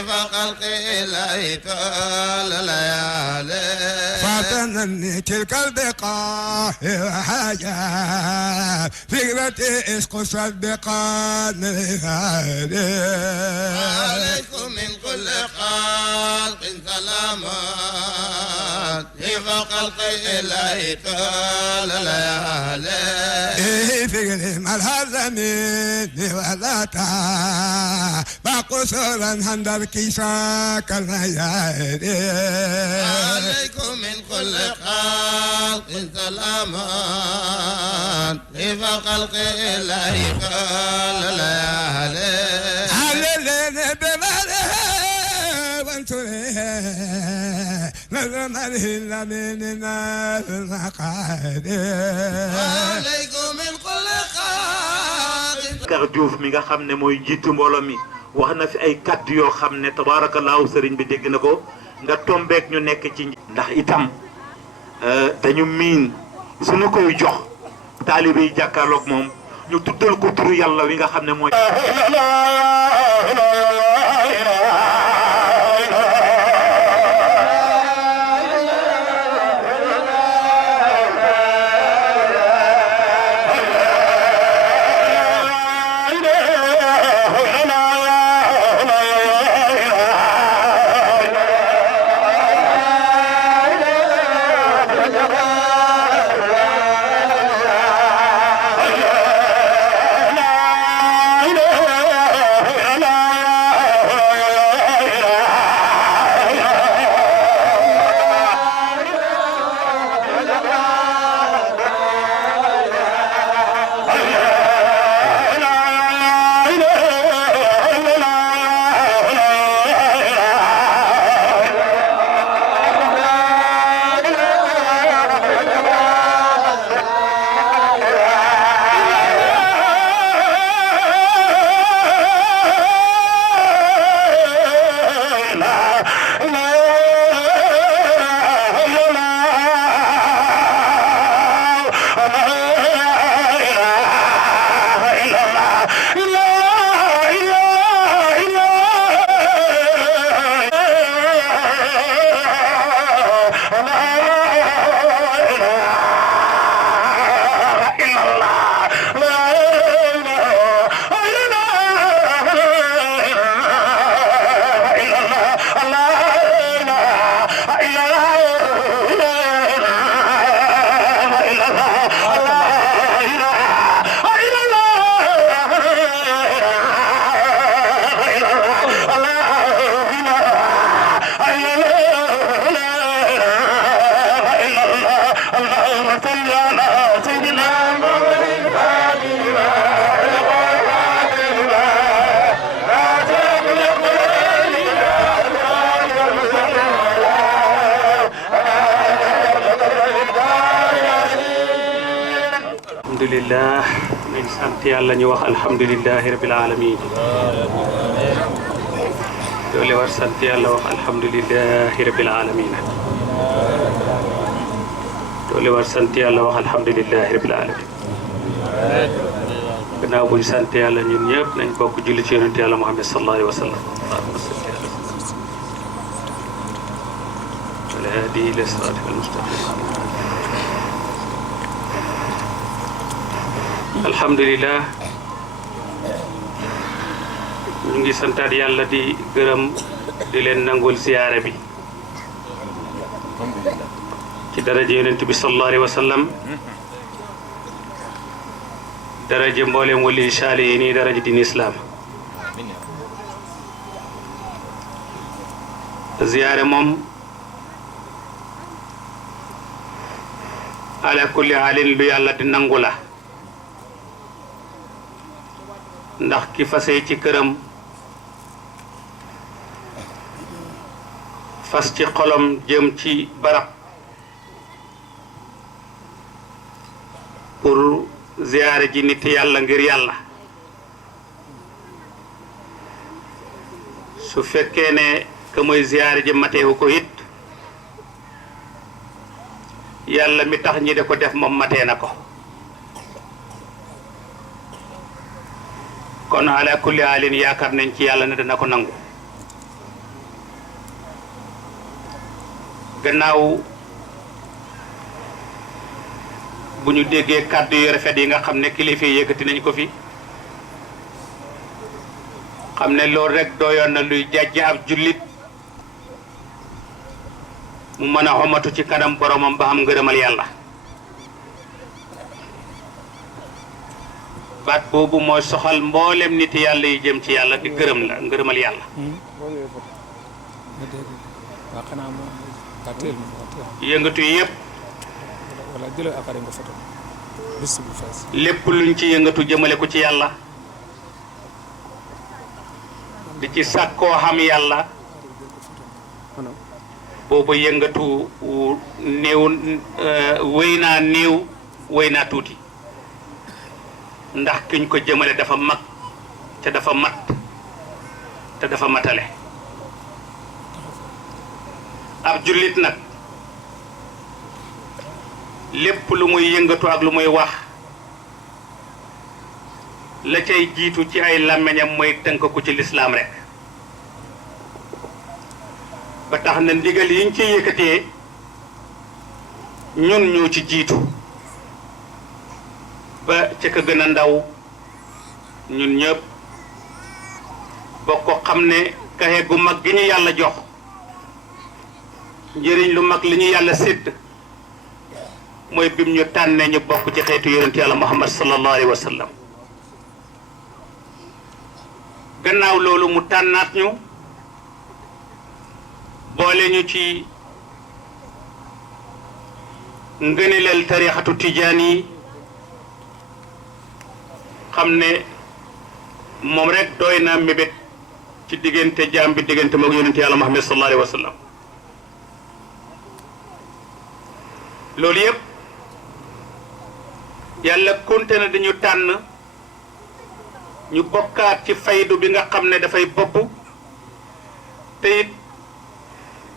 فخلق إلهي طال الليالي فاتنني تلك البقاع وحاجات فكرتي اسقط صدقان عليكم من كل خلق سلامات فخلق إلهي طال الليالي فكري ملهى مني ولا بقصرا هندر كيساك الليالي عليكم من كل خلق سلامات فخلق إلهي طال الليالي عللني بماله وانتره نظمره لمننا المقادير عليكم من كل خلق Kar Diouf mi nga xam ne mooy njiitu mbooloo mi wax na fi ay kaddu yoo xam ne tabaarakallaahu sëriñ bi dégg na ko nga tombeek ñu nekk ci ndax itam dañu miin suñu koy jox taalibe yi jàkkaarloog moom ñu tuddal ko turu yàlla wi nga xam ne mooy alhamdulillah nañ sant yàlla ñu wax alhamdulillahi rabbil alamin doole war sant yàlla wax alhamdulillahi rabbil alamin doole war sant yàlla wax alhamdulillahi rabbil alamin gannaaw buñ sant yàlla ñun ñëpp nañ bokk julli ci yonent yàlla Muhammad sallallahu alayhi wa sallam wala hadi ila siratil mustaqim alhamdulillah ñu ngi santaat yàlla di gërëm di leen nangul siyaare bi ci daraja yonent bi sallallahu alayhi wa sallam daraja mboolem wali saalihiin yi daraja din islam ziyaare moom ala kulli haalin lu yàlla di nangu la ndax ki fase ci këram fas ci xolam jëm ci barab pour ziyaare ji nit yàlla ngir yàlla su fekkee ne ka muy ziyaare ji mateewu ko it yàlla mi tax ñi de ko def moom matee na ko kon ala kulli haalin yaakaar nañ ci yàlla ne dana ko nangu gannaaw bu ñu déggee kàddu yu rafet yi nga xam ne kilifa yi yëkkati nañ ko fi xam ne loolu rek doyoon na luy jàjj ab jullit mu mën a xomatu ci kanam boromam ba xam ngërëmal yàlla baat boobu mooy soxal mboolem nit yàlla yi jëm ci yàlla di gërëm la ngërëmal yàlla yëngatu yi yëpp lépp luñ ci yëngatu jëmale ko ci yàlla di ci sàkkoo xam yàlla boobu yëngatu néew wéy naa néew wéy naa tuuti ndax kiñ ko jëmale dafa mag te dafa mat te dafa matale ab jullit nag lépp lu muy yëngatu ak lu muy wax la cay jiitu ci ay làmmiñam mooy tënk ko ci lislaam rek ba tax na ndigal yiñ ci yëkkatee ñun ñoo ci jiitu ba ca ka gën a ndaw ñun ñëpp bokk ko xam ne kaxe gu mag gi ñu yàlla jox njëriñ lu mag li ñu yàlla sédd mooy bim ñu tànnee ñu bokk ci xeetu yonent yàlla Muhammad sallallahu alayhi wa sallam gannaaw loolu mu tànnaat ñu boole ñu ci ngëneleel tarixatu tijaan yi xam ne moom rek doy na mébét ci diggante jaam bi diggante moog yonent yàlla Muhammad sallallahu alayhi wa sallam loolu yëpp yàlla konte na dañu tànn ñu bokkaat ci faydu bi nga xam ne dafay bopp te it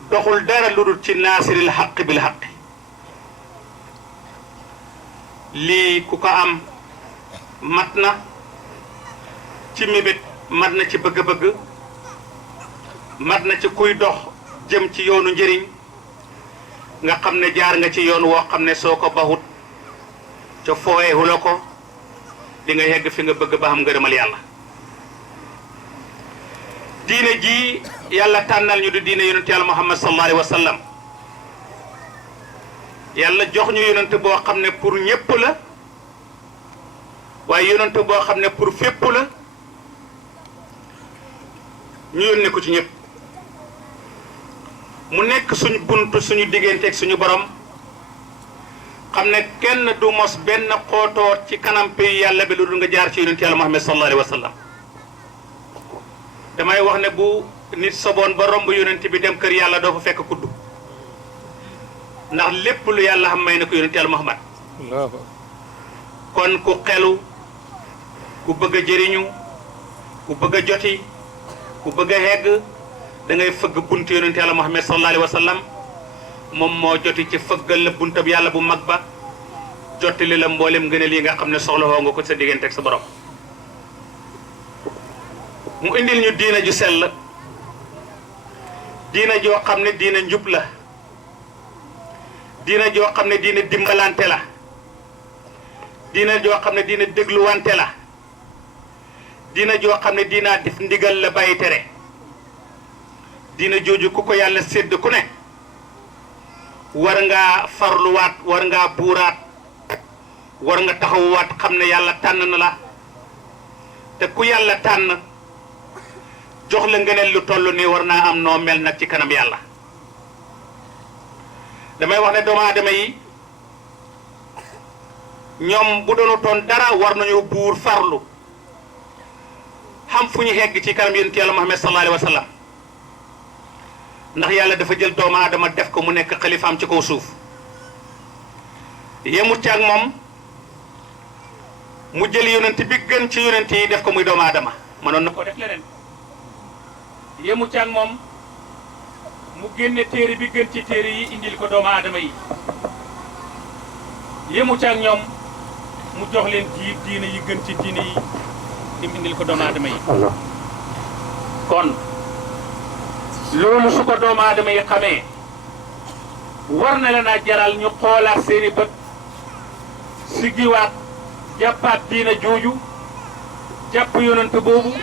doxul dara lu dul ci naasiril xaq bil xaq lii ku ko am mat na ci mébét mat na ci bëgg-bëgg mat na ci kuy dox jëm ci yoonu njëriñ nga xam ne jaar nga ci yoon woo xam ne soo ko baxut ca fooyeehu la ko di nga yegg fi nga bëgg ba xam ngërëmal yàlla diine ji yàlla tànnal ñu di diine yonent yàlla Muhammad sallallahu alayhi wa sallam yàlla jox ñu yonent boo xam ne pour ñépp la waaye yonent boo xam ne pour fépp la ñu yónnee ko ci ñépp mu nekk suñu bunt suñu digganteeg suñu borom xam ne kenn du mos benn xootoot ci kanam pays yàlla bi lu dul nga jaar ci yonent yàlla Muhammad sallallahu alayhi wa sallam damay wax ne bu nit soboon ba romb yonent bi dem kër yàlla doo fa fekk kuddu ndax lépp lu yàlla xam may na ko yonent yàlla Muhammad kon ku xelu ku bëgg a jëriñu ku bëgg a joti ku bëgg a hegg da ngay fëgg bunt yonent yàlla Muhammad sallallahu alayhi wa sallam moom moo joti ci fëggal la buntab yàlla bu mag ba jottali la mboolem ngëneel yi nga xam ne soxla woo nga ko sa diggante ak sa borom mu indil ñu diina ju sell diina joo xam ne diina njub la diina joo xam ne diina dimbalante la diina joo xam ne diina dégluwante la diina joo xam ne diina def ndigal la bàyyi tere diina jooju ku ko yàlla sédd ku ne war ngaa farluwaat war ngaa buuraat war nga taxawuwaat xam ne yàlla tànn na la te ku yàlla tànn jox la ngëneel lu toll nii war naa am noo mel nag ci kanam yàlla damay wax ne doomu aadama yi ñoom bu doonu toon dara war nañu buur farlu xam fu ñu hegg ci kanam yonent yàlla Muhammad sallallahu alayhi wa sallam ndax yàlla dafa jël doomu aadama def ko mu nekk xalifaam ci kaw suuf yemut ci ak moom mu jël yonent bi gën ci yonent yi def ko muy doomu aadama mënoon na ko def leneen yemut ci ak moom mu génne téere bi gën ci téere yi indil ko doomu aadama yi yemut ci ak ñoom mu jox leen diine yi gën ci diine yi indil ko doomu aadama yi kon loolu su ko doomu aadama yi xamee war na leen a jaral ñu xoolaat seeni bët siggiwaat jàppaat diina jooju jàpp yonent boobu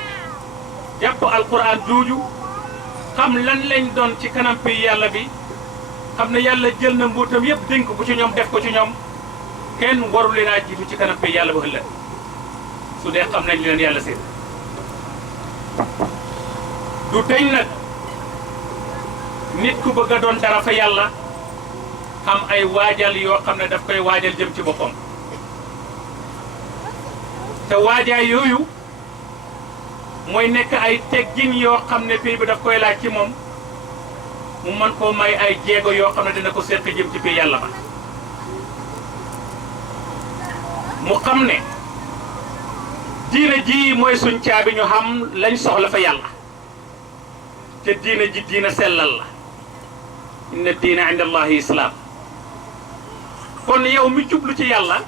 jàpp alquran jooju xam lan lañ doon ci kanam pays yàlla bi xam ne yàlla jël na mbootam yëpp dénk ko ci ñoom def ko ci ñoom kenn waru leen a jiitu ci kanam pays yàlla ba ëllëg su dee xam nañ leen yàlla seen du teñ nag nit ku bëgg a doon dara fa yàlla xam ay waajal yoo xam ne daf koy waajal jëm ci boppam te waajaay yooyu mooy nekk ay teggin yoo xam ne pays bi daf koy laaj ci moom mu mën koo may ay jéego yoo xam ne dina ko seq jëm ci pays yàlla ba mu xam ne diina ji mooy suñ caabi ñu xam lañ soxla fa yàlla te diina ji diina sellal la inna diina inda allahi islaam kon yow mi jublu ci yàlla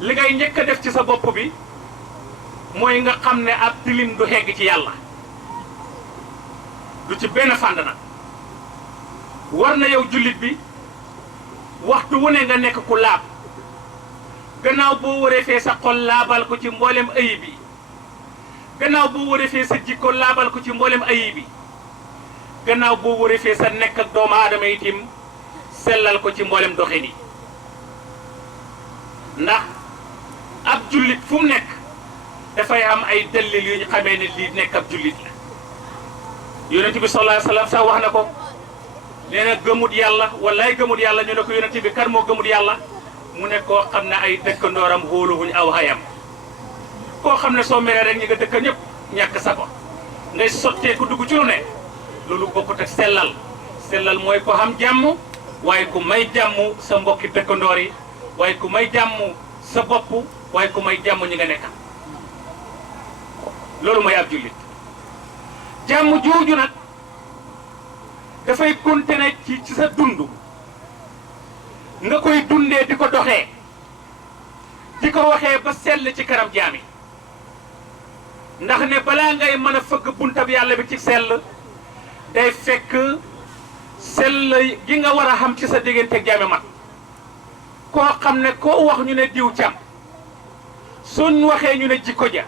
li ngay njëkk a def ci sa bopp bi mooy nga xam ne ab tilim du xegg ci yàlla du ci benn fànn nag war na yow jullit bi waxtu wu ne nga nekk ku laab gannaaw boo waree fee sa xol laabal ko ci mboolem ayib yi gannaaw boo waree fee sa jikko laabal ko ci mboolem ayib yi gannaaw boo waree fee sa nekk ak doomu aadama itim sellal ko ci mboolem doxin yi ndax ab jullit fu mu nekk dafay am ay dalil yu ñu xamee ne lii nekk ab jullit la yonent bi sallallahu alayhi wa sallam sax wax na ko nee na gëmut yàlla wallaay gëmut yàlla ñu ne ko yonent bi kan moo gëmut yàlla mu ne koo xam ne ay dëkkandooram xóoluwuñ aw hayam koo xam ne soo meree rek ñi nga dëkk ñëpp ñàkk sa ko ngay sotteeku dugg ci lu ne loolu bokkut ak sellal mooy ko xam jàmm waaye ku may jàmm sa mbokki dëkkandoor yi waaye ku may jàmm sa bopp waaye ku may jàmm ñi nga nekk loolu mooy ab jullit jàmm jooju nag dafay continuer ci sa dund nga koy dundee di ko doxee di ko waxee ba sell ci kanam jaami ndax ne balaa ngay mën a fëgg buntab yàlla bi ci sell day fekk sell gi nga war a xam ci sa diggante jaami mat koo xam ne koo wax ñu ne diw cam suñ waxee ñu ne jikko ja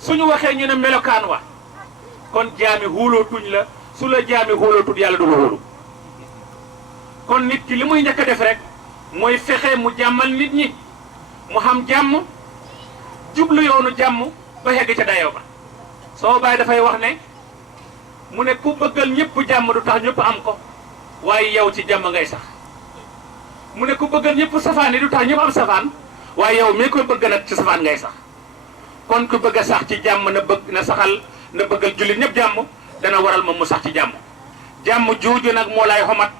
suñu waxee ñu ne melokaan wa kon jaami xuulootuñ la su la jaami xuulootul yàlla du la xuulu kon nit ki li muy njëkk a def rek mooy fexe mu jàmmal nit ñi mu xam jàmm jublu yoonu jàmm ba xegg ca dayoo ba soo bàyyi dafay wax ne mu ne ku bëggal ñëpp jàmm du tax ñëpp am ko waaye yow ci jàmm ngay sax mu ne ku bëggal ñëpp safaan yi du tax ñëpp am safaan waaye yow mii koy bëgg nag ci safaan ngay sax kon ku bëgg a sax ci jàmm na saxal na bëggal jullit ñëpp jàmm dana waral moom mu sax ci jàmm jàmm jooju nag moo lay xomat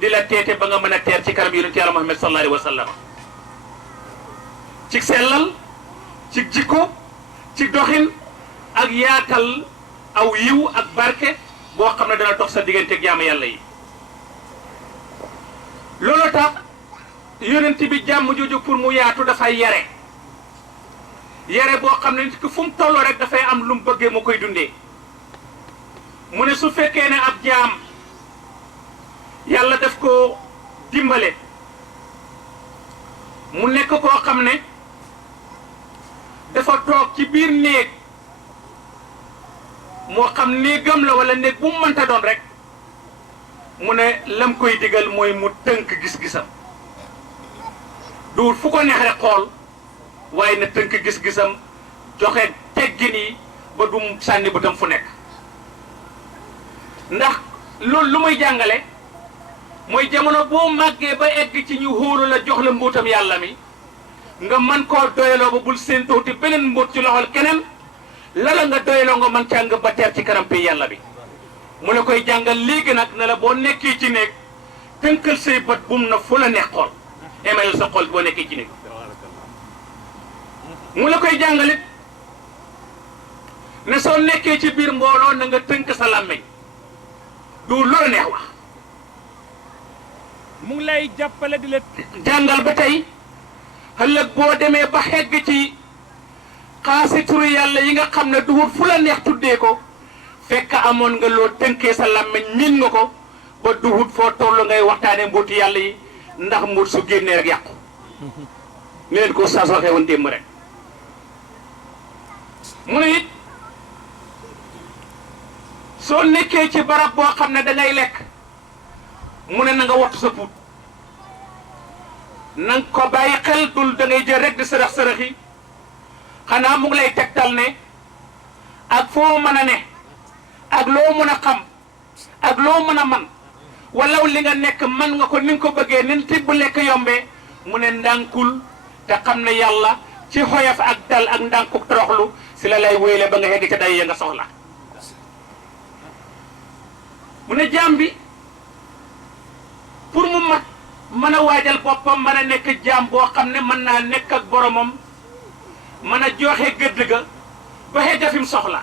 di la teete ba nga mën a teer ci kanam yonent yàlla Muhammad sallallahu alayhi wa sallam ci sellal ci jikko ci doxin ak yaatal aw yiw ak barke boo xam ne dana dox sa diggante ak jaamu yàlla yi loolu tax yonent bi jàmm jooju pour mu yaatu dafay yare boo xam ne nit ki fu mu toll rek dafay am lu mu bëggee mu koy dundee mu ne su fekkee ne ab jaam yàlla daf ko dimbale mu nekk koo xam ne dafa toog ci biir néeg moo xam néegam la wala néeg bu mu mënta doon rek mu ne lam koy digal mooy mu tënk gis-gisam du fu ko neex rek xool waaye na tënk gis-gisam joxe teggin yi ba du sànni bëtam fu nekk ndax loolu lu muy jàngale mooy jamono boo màggee ba egg ci ñu hóolu la jox la mbóotam yàlla mi nga mën koo doyloo ba bul séentooti beneen mbóot ci loxol keneen lala nga doyloo nga mën càng ba teer ci kanam pay yàlla bi mu la koy jàngal léegi nag ne la boo nekkee ci néeg tënkal say bët bum na fu la neex xool emayal sa xool boo nekkee ci néeg mu la koy jàngalit ne soo nekkee ci biir mbooloo na nga tënk sa làmmeñ du lu la neex wax mu ngi lay jàppale di la jàngal ba tey ëllëg boo demee ba xegg ci xaasi turu yàlla yi nga xam ne du wut fu la neex tuddee ko fekk amoon nga loo tënkee sa làmmeñ miin nga ko ba duhut foo toll ngay waxtaane mbuuti yàlla yi ndax mbuut su génnee rek yàqu ni leen ko sas waxee woon démb rek mu ne it soo nekkee ci barab boo xam ne da ngay lekk mu ne na nga wattu sa puut na nga ko bàyyi xel dul da ngay jël rek di sërëx sërëxi xanaa mu ngi lay tegtal ne ak foo mën a ne ak loo mën a xam ak loo mën a man walaw li nga nekk man nga ko ni nga ko bëggee nin tibb lekk yombee mu ne ndànkul te xam ne yàlla ci xoyof ak dal ak ndànkuk toroxlu si la lay wéyle ba nga yegg ca day ya nga soxla mu ne jaam bi pour mu mat mën a waajal boppam mën a nekk jaam boo xam ne mën naa nekk ak boromam mën a joxe gëdd ga ba xegg fi mu soxla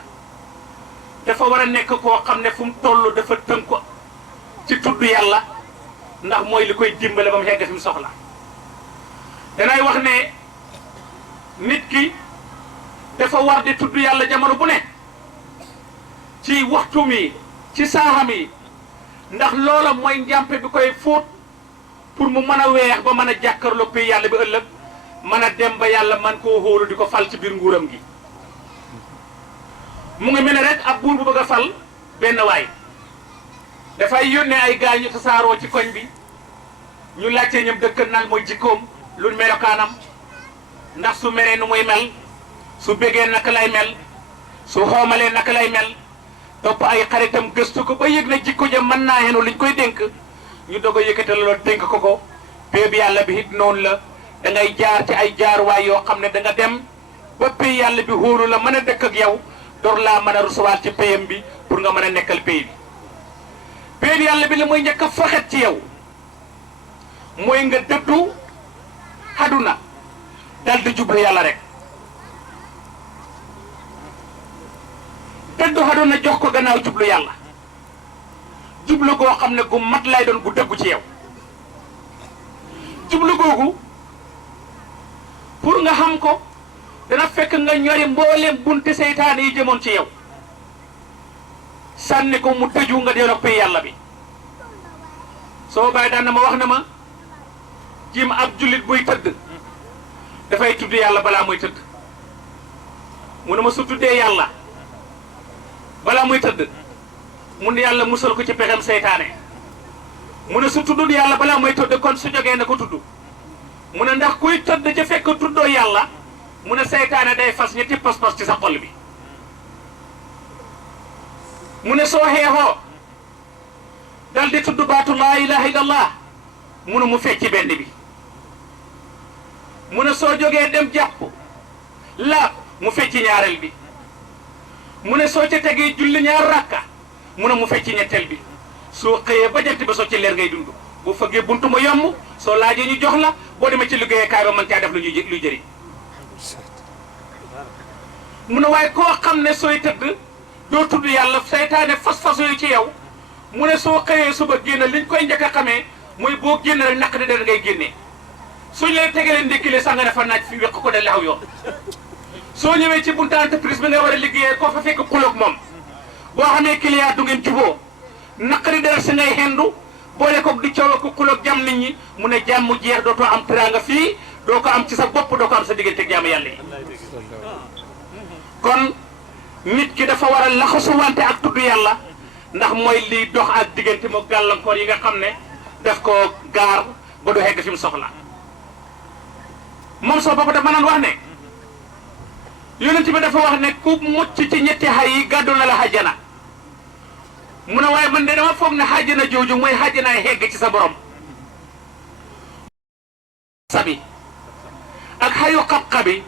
dafa war a nekk koo xam ne fu mu toll dafa tënk ko ci tudd yàlla ndax mooy li koy dimbale ba mu xegg fi mu soxla danay wax ne nit ki dafa war di tudd yàlla jamono bu ne ci waxtum yi ci saaxam yi ndax loola mooy njàmpe bi koy fóot pour mu mën a weex ba mën a jàkkaarloo pay yàlla bi ëllëg mën a dem ba yàlla man koo xóolu di ko fal ci biir nguuram gi mu ngi mel ne rek ab buur bu bëgg a fal benn waay dafay yónnee ay gaañu tasaaroo ci koñ bi ñu laajte ñoom dëkk nag mooy jikkoom lu melokaanam ndax su meree nu muy mel su bégee naka lay mel su xoomalee naka lay mel topp ay xaritam gëstu ko ba yëg na jikko ja mën naa xenu liñ koy dénk ñu doog a yëkkate loolu dénk ko péeb yàlla bi it noonu la da ngay jaar ci ay jaaruwaay yoo xam ne da nga dem ba pay yàlla bi xóolu la mën a dëkk ak yow door laa mën a recevoir ci payam bi pour nga mën a nekkal pay bi péeb yàlla bi la mooy njëkk a faxet ci yow mooy nga dëddu xaduna dal di jublu yàlla rek dëddu xaduna jox ko gannaaw jublu yàlla jublu goo xam ne gu mat lay doon gu dëggu ci yow jublu googu pour nga xam ko dana fekk nga ñori mbooleem bunte seytaane yi jëmoon ci yow sànni ko mu tëju nga delloo pay yàlla bi soo bàyyi daan na ma wax na ma jim ab jullit buy tëdd dafay tudd yàlla balaa muy tëdd mu ne ma su tuddee yàlla balaa muy tëdd mu ne yàlla musal ko ci pexem seytaane mu ne su tuddul yàlla balaa muy tëdd kon su jógee na ko tudd mu ne ndax kuy tëdd ca fekk tuddoo yàlla mu ne seytaane day fas ñetti pas-pas ci sa xol bi mu ne soo xeexoo dal di tudd baatu laa ilaha illallah mu ne mu fecci benn bi mu ne soo jógee dem jàpp laab mu fecci ñaareel bi mu ne soo ca tegee julli ñaar rakka mu ne mu fecci ñetteel bi soo xëyee ba jant ba soo ci leer ngay dund boo fëggee buntu ma yomb soo laajee ñu jox la boo demee ci liggéeyukaay ba mën caa def luy jëriñ mu ne waaye koo xam ne sooy tëdd doo tudd yàlla seytaane fas-fas yooyu ci yow mu ne soo xëyee suba génn liñ koy njëkk a xamee mooy boo génn rek naq di dara ngay génnee suñ leen tegalee ndékkile sax nga ne fa naaj fi wéq ko de laxaw yoon soo ñëwee ci buntu entreprise bi nga war a liggéeyee koo fa fekk xuloog moom boo xamee client du ngeen juboo naqari dara si ngay xendu boole ko di coow ko xuloog jàmm nit ñi mu ne jàmm jeex dootoo am teraanga fii doo ko am ci sa bopp doo ko am sa diggante ak jàmm yàlla yi kon nit ki dafa war a laxasu wante ak tudd yàlla ndax mooy liy dox ak diggante moo gàllankoor yi nga xam ne daf ko gaar ba du xegg fi mu soxla moom soo bopp dafa naan wax ne yonent bi dafa wax ne ku mucc ci ñetti xay yi gàddu na la xajjana mu ne waaye man de dama foog ne xajjana jooju mooy xajjanaay xegg ci sa borom sabi ak xayu xab-xabi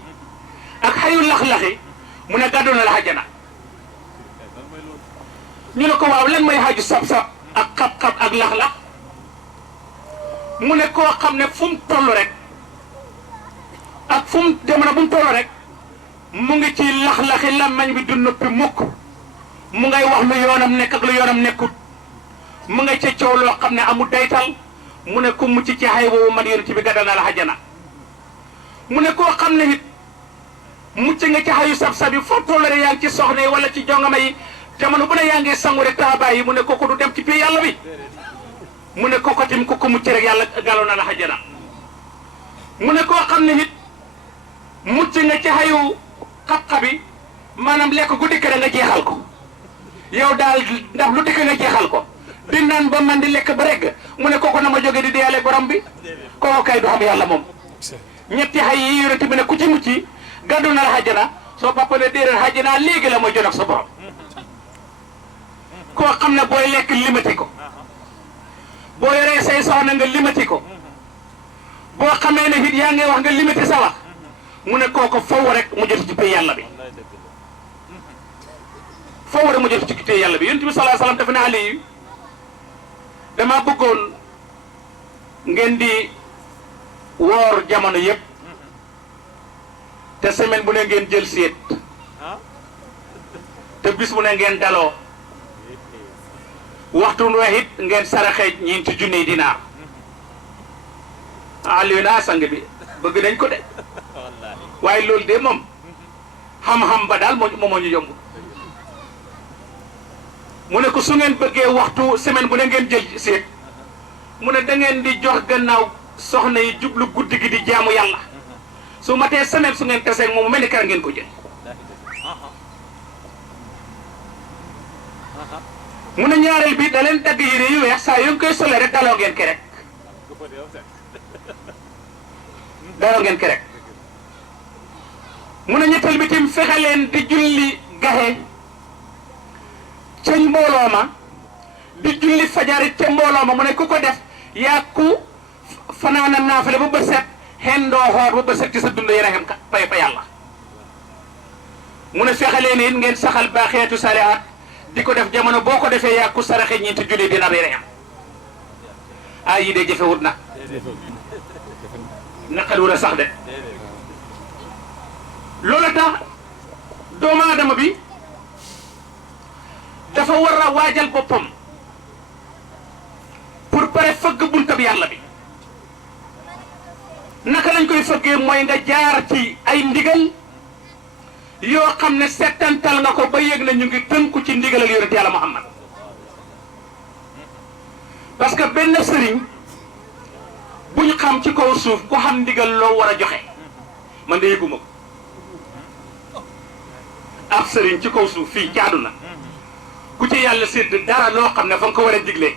ak xayu lax-laxi mu ne gàddu na la xajjana ñu ne ko waaw lan mooy xaju sab-sab ak xab-xab ak lax-lax mu ne koo xam ne fu mu toll rek ak fu mu jamono bu mu toll rek mu ngi ci lax-laxi làmmañ bi du noppi mukk mu ngay wax lu yoonam nekk ak lu yoonam nekkut mu nga ca coow loo xam ne amul daytal mu ne ku mucc ci xay woowu man yonent bi gàddal na la xajjana mu ne koo xam ne it mucc nga ci xayu sab-sab yi foo toll rek yaa ngi ci soxna yi wala ci jongama yi jamono bu ne yaa ngi sangu rek taabaay yi mu ne kooku du dem ci biir yàlla bi mu ne kooku tim ku ko mucc rek yàlla gàlloo na la àjjana mu ne koo xam ne it mucc nga ci xayu xab-xabi maanaam lekk gu dikk nga jeexal ko yow daal ndax lu dikk nga jeexal ko di naan ba man di lekk ba regg mu ne kooku na ma jóge di deyalee borom bi kooku kay du xam yàlla moom ñetti xay yi yonent bi ne ku ci mucc gàddu na la àjjana soo papa ne déedéet àjjana léegi la mooy jon ak sa borom koo xam ne booy lekk limati ko boo yoree say soxna nga limati ko boo xamee ne it yaa ngi wax nga limati sa wax mu ne kooku faw rek mu jot ci pay yàlla bi faw rek mu jot ci pay yàlla bi yonent bi sallallahu alayhi wasallam dafa ne Ali dama bëggoon ngeen di woor jamono yëpp te semaine bu ne ngeen jël seet te bis bu ne ngeen daloo waxtu it ngeen saraxe ñeenti junni dinaar Aliou naa sang bi bëgg nañ ko de waaye loolu de moom xam-xam ba daal moo ñu yomb mu ne ko su ngeen bëggee waxtu semaine bu ne ngeen jël seet mu ne da ngeen di jox gannaaw soxna yi jublu guddi gi di jaamu yàlla su matee semaine su ngeen tesee moom mel ni kar ngeen ko jël mu ne ñaareel bi da leen dagg yére yu weex saa yu ngi koy solee rek daloo ngeen ke rek daloo ngeen ke rek mu ne ñetteel bi tim fexe leen di julli gaxe ca mbooloo ma di julli fajarit ca mbooloo ma mu ne ku ko def yaa ku fanaana naafale ba bët set xendoo xoor ba bët set ci sa dund yéen a xem pay fa yàlla mu ne fexe leen it ngeen saxal baaxeetu salihaat di ko def jamono boo ko defee yaa ku saraxe ñeenti julli dina yéen a xem ah yi de jëfewut na naqari wala sax de loolu tax doomu aadama bi dafa war a waajal boppam pour pare fëgg buntab yàlla bi naka lañ koy fëggee mooy nga jaar ci ay ndigal yoo xam ne settantal nga ko ba yëg na ñu ngi tënku ci ndigalal yonent yàlla Muhammad parce que benn sëriñ bu ñu xam ci kaw suuf ku xam ndigal loo war a joxe man de yëguma ko ab sëriñ ci kaw suuf fii ci àdduna ku ci yàlla sédd dara loo xam ne fa nga ko war a diglee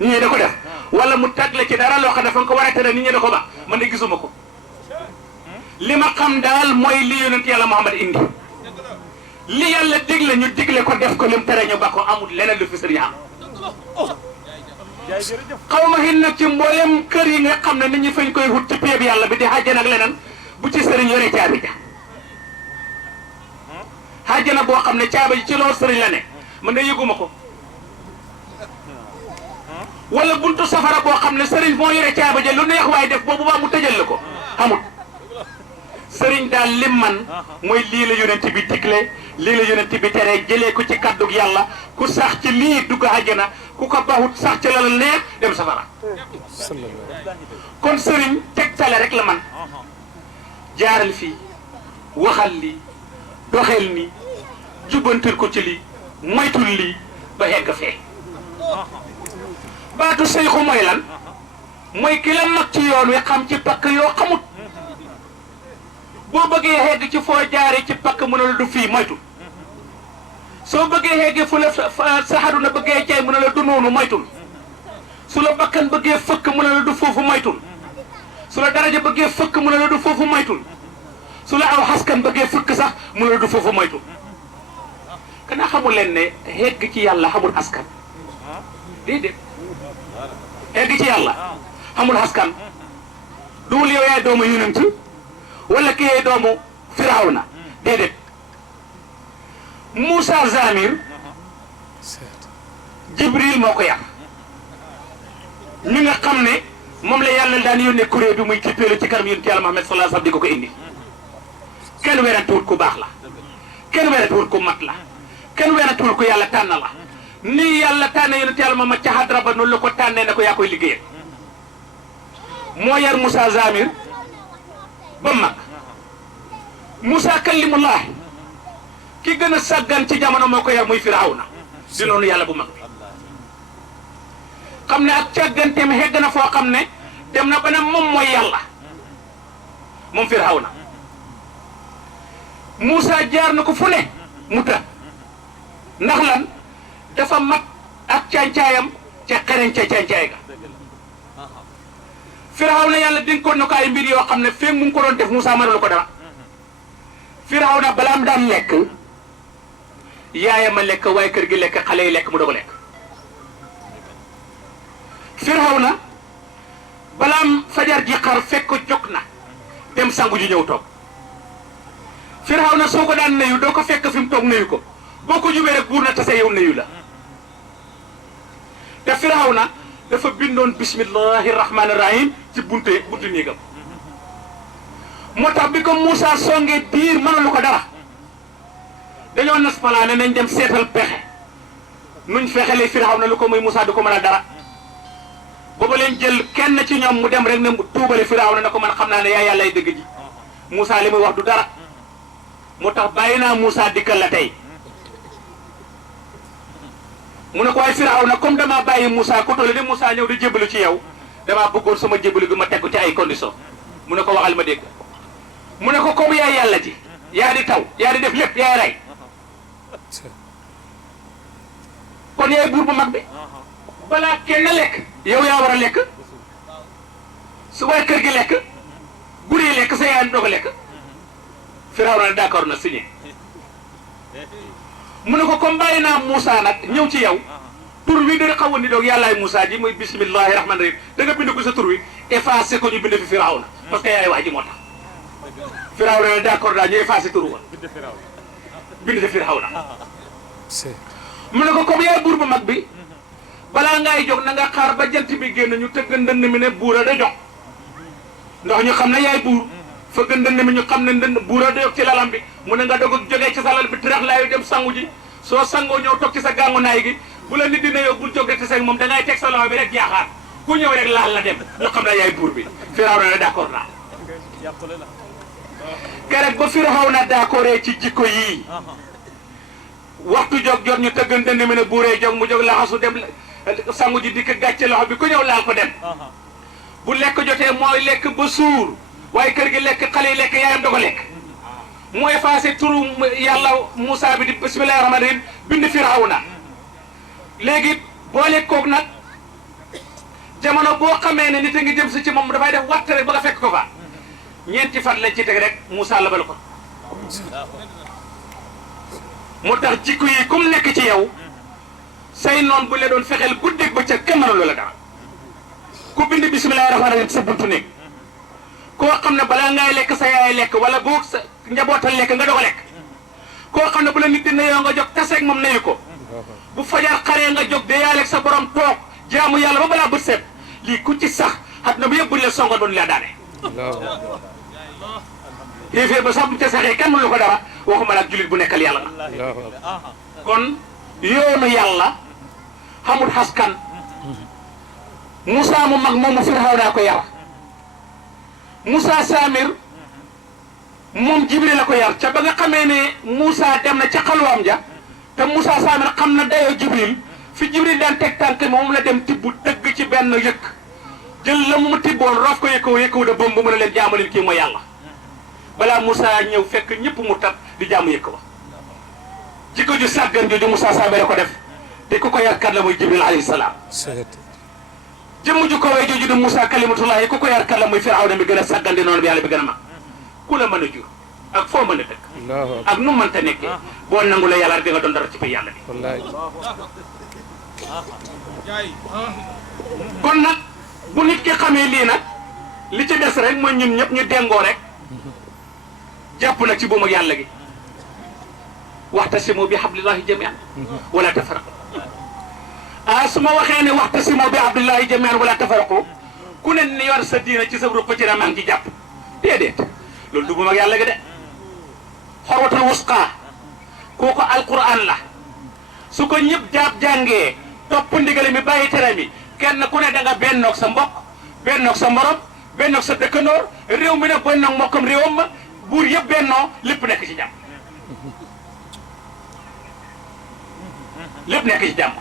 nit ñi da ko def wala mu tagle ci dara loo xam ne fa nga ko war a tere nit ñi da ko ba man de gisuma ko li ma xam daal mooy li yonent yàlla Muhammad indi li yàlla digle ñu digle ko def ko lim tere ñu ba ko amul leneen lu fi sëriñ am xaw ma xin nag ci mboolem kër yi nga xam ne nit ñi fañ koy wut ci péeb yàlla bi di xàjjana ak leneen bu ci sëriñ yore caabi ja xàjjana boo xam ne caabi ji ci loolu sëriñ la ne man de yëguma ko wala buntu safara boo xam ne sëriñ moo yore caabi ja lu neex waaye def boobu baa mu tëjal la ko amul sëriñ daal lim man mooy lii la yonent bi digle lii la yonent bi tere jëlee ko ci kàddug yàlla ku sax ci lii dugg àjjana ku ko baxut sax ci la la neex dem safara kon sëriñ tegtale rek la man jaaral fii waxal lii doxel nii jubbantil ko ci lii moytul lii ba hegg fee baatu seyxu mooy lan mooy ki la mag ci yoon wi xam ci pakk yoo xamut boo bëggee hegg ci foo jaaree ci pakk mu ne la du fii moytul soo bëggee hegg fu la sa xaduna bëggee jaay mu ne la du noonu moytul su la bakkan bëggee fëkk mu ne la du foofu moytul su la daraja bëggee fëkk mu ne la du foofu moytul su la aw xaskan bëggee fëkk sax mu ne la du foofu moytul kana xamul leen ne hegg ci yàlla xamul askan déedéet hegg ci yàlla xamul askan duwul yow yaay doomu yonent wala ki yaay doomu Firawna déedéet Moussa Zamir Jibril moo ko yar mi nga xam ne moom la yàlla daan yónnee kuréel bi muy cippeelu ci kanam yonent yàlla Muhammad sallallahu alayhi wasallam di ko indi kenn werantuwul ku baax la kenn werantuwul ku mat la kenn werantuwul ku yàlla tànn la nii yàlla tànne yonent yàlla Muhammad ca xadra ba noonu la ko tànnee ne ko yaa koy liggéeyal moo yar Moussa Zamir ba mag Moussa kallimullah ki gën a sàggan ci jamono moo ko yar muy Firawna di noonu yàlla bu mag bi xam ne ak càgganteem xegg na foo xam ne dem na ba ne moom mooy yàlla moom Firawna Moussa jaar na ko fu ne mu të ndax lan dafa mat ak càncaayam ca xereñ ca càncaay ga Firawna yàlla dénkoon na ko ay mbir yoo xam ne feeg mu ngi ko doon def Moussa mënalu ko dara Firawna balaa mu daan lekk yaayam a lekk waaye kër gi lekk xale yi lekk mu doog a lekk Firawna balaam fajar ji xar fekk jóg na dem sangu ji ñëw toog Firawna soo ko daan nuyu doo ko fekk fi mu toog nuyu ko boo ko jubee rek buur na tase yow nuyu la te Firawna dafa bindoon bismillahi rahmaani rahim ci buntu néegam moo tax bi ko Moussa songee biir mënalu ko dara dañoo nas palaane nañ dem seetal pexe nuñ fexelee Firawna lu ko muy Moussa du ko mën a dara booba leen jël kenn ci ñoom mu dem rek ne tuubale Firawna ne ko man xam naa ne yaa yàllay dëgg ji Moussa li muy wax du dara moo tax bàyyi naa Moussa dikkal la tey mu ne ko waaye Firawna comme damaa bàyyi Moussa ko toll ni Moussa ñëw di jébbalu ci yow damaa bëggoon sama jébbalu gi ma teg ko ci ay conditions mu ne ko waxal ma dégg mu ne ko comme yaay yàlla ji yaa di taw yaa di def lépp yaay rey kon yaay buur bu mag bi balaa kenn lekk yow yaa war a lekk su waaye kër gi lekk guri yi lekk sa yaay doog a lekk Firawna d'accord na signé mu ne ko comme bàyyi naa Moussa nag ñëw ci yow tur wi dana xawoon ni doog yàllaay Moussa ji muy bismillahi rahmaani rahim da nga bind ko sa tur wi effacé ko ñu bind fi Firawna parce que yaay waa ji moo tax Firawna ne d'accord daa ñu effacé turu ko bind fi Firawna mu ne ko comme yaay buur bu mag bi balaa ngay jóg na nga xaar ba jant bi génn ñu tëgg ndënd mi ne buura da jox ndax ñu xam ne yaay buur fëgg ndënd mi ñu xam ne ndënd buura da jox ci lalam bi mu ne nga doog jógee ci sa lal bi tirax laayu dem sangu ji soo sangoo ñëw toog ci sa gàngu naay gi bu la nit dina yow bul jóg rek te seeg moom da ngay teg sa loxo bi rek jaaxaar ku ñëw rek laal la dem ñu xam ne yaay buur bi Firawna ne d'accord naa keroog ba Firawna d'accord ci jikko yii waxtu jot ñu tëgg ndënd mi ne buuree jóg mu jóg laxasu dem sangu ji dikk gàcce loxo bi ku ñëw laal ko dem bu lekk jotee mooy lekk ba suur waaye kër gi lekk xale yi lekk yaayam dogo lekk mu effacé turu yàlla Moussa bi di bismillahi rahmaani rahim bind Firawna léegi boole koog nag jamono boo xamee ne nit a ngi jëm si ci moom dafay def watt rek ba nga fekk ko fa ñeenti fan lañ ci teg rek Moussa labal ko moo tax jikko yi comme nekk ci yow say noon bu la doon fexeel guddeeg ba ca kenn mënul la dara ku bind bismillahi rahmaani rahim sa buntu néeg koo xam ne balaa ngay lekk sa yaay lekk wala boog sa njabootal lekk nga doog a lekk koo xam ne bu la nit di nuyoo nga jóg taseeg moom nuyu ko bu fajar xaree nga jóg de yaaleeg sa borom toog jaamu yàlla ba balaa bët set lii ku ci sax xat na bu yëpp buñ la songoon doon la daane yéeféer ba sax bu ca saxee kenn mënu ko dara waxuma la ak jullit bu nekkal yàlla la kon yoonu yàlla xamul xaskan Moussa mu mag moomu Firawna ko yar Moussa Samir moom Jibril la ko yar ca ba nga xamee ne Moussa dem na ca xalwaam ja te Moussa Samir xam na dayoo Jibril fi Jibril daan teg tànk moom la dem tibb dëgg ci benn yëkk jël la mu tibboon roof ko yëkkaw da bëm bu mën a leen jaamu leen kii mooy yàlla balaa Moussa ñëw fekk ñëpp mu tat di jaamu yëkk ba jikko ju sàggan jooju Moussa Samir ko def te ku ko yar kat la muy Jibril alayhi salaam jëmm ju ko way jooju di Moussa kalimatullahi ku ko yar kat la muy Firawna bi gën a sàggan di noonu bi yàlla bi gën a mag ku la mën a jur ak foo mën a dëkk ak nu mënta nekkee boo nangu la yàlla di nga doon dara ci biir yàlla bi kon nag bu nit ki xamee lii nag li ci des rek mooy ñun ñëpp ñu dengoo rek jàpp nag ci buum ak yàlla gi waxtasimu bi hablillahi jami'an wala tafarraqu su ma waxee ne waxtasimu bi hablillahi jami'an wala tafarraqu ku ne ni yor sa diina ci sa ruq ci maa ngi ci jàpp déedéet loolu du buum ak yàlla gi de xorwatul wusqa kooku alquran la su ko ñëpp jàngee topp ndigale mi bàyyi tere mi kenn ku ne da nga bennoog sa mbokk bennoog sa morom bennoog sa dëkkandoor réew mi ne bennoog mbokkam réewam ma buur yëpp bennoo lépp nekk ci jàmm lépp nekk ci jàmm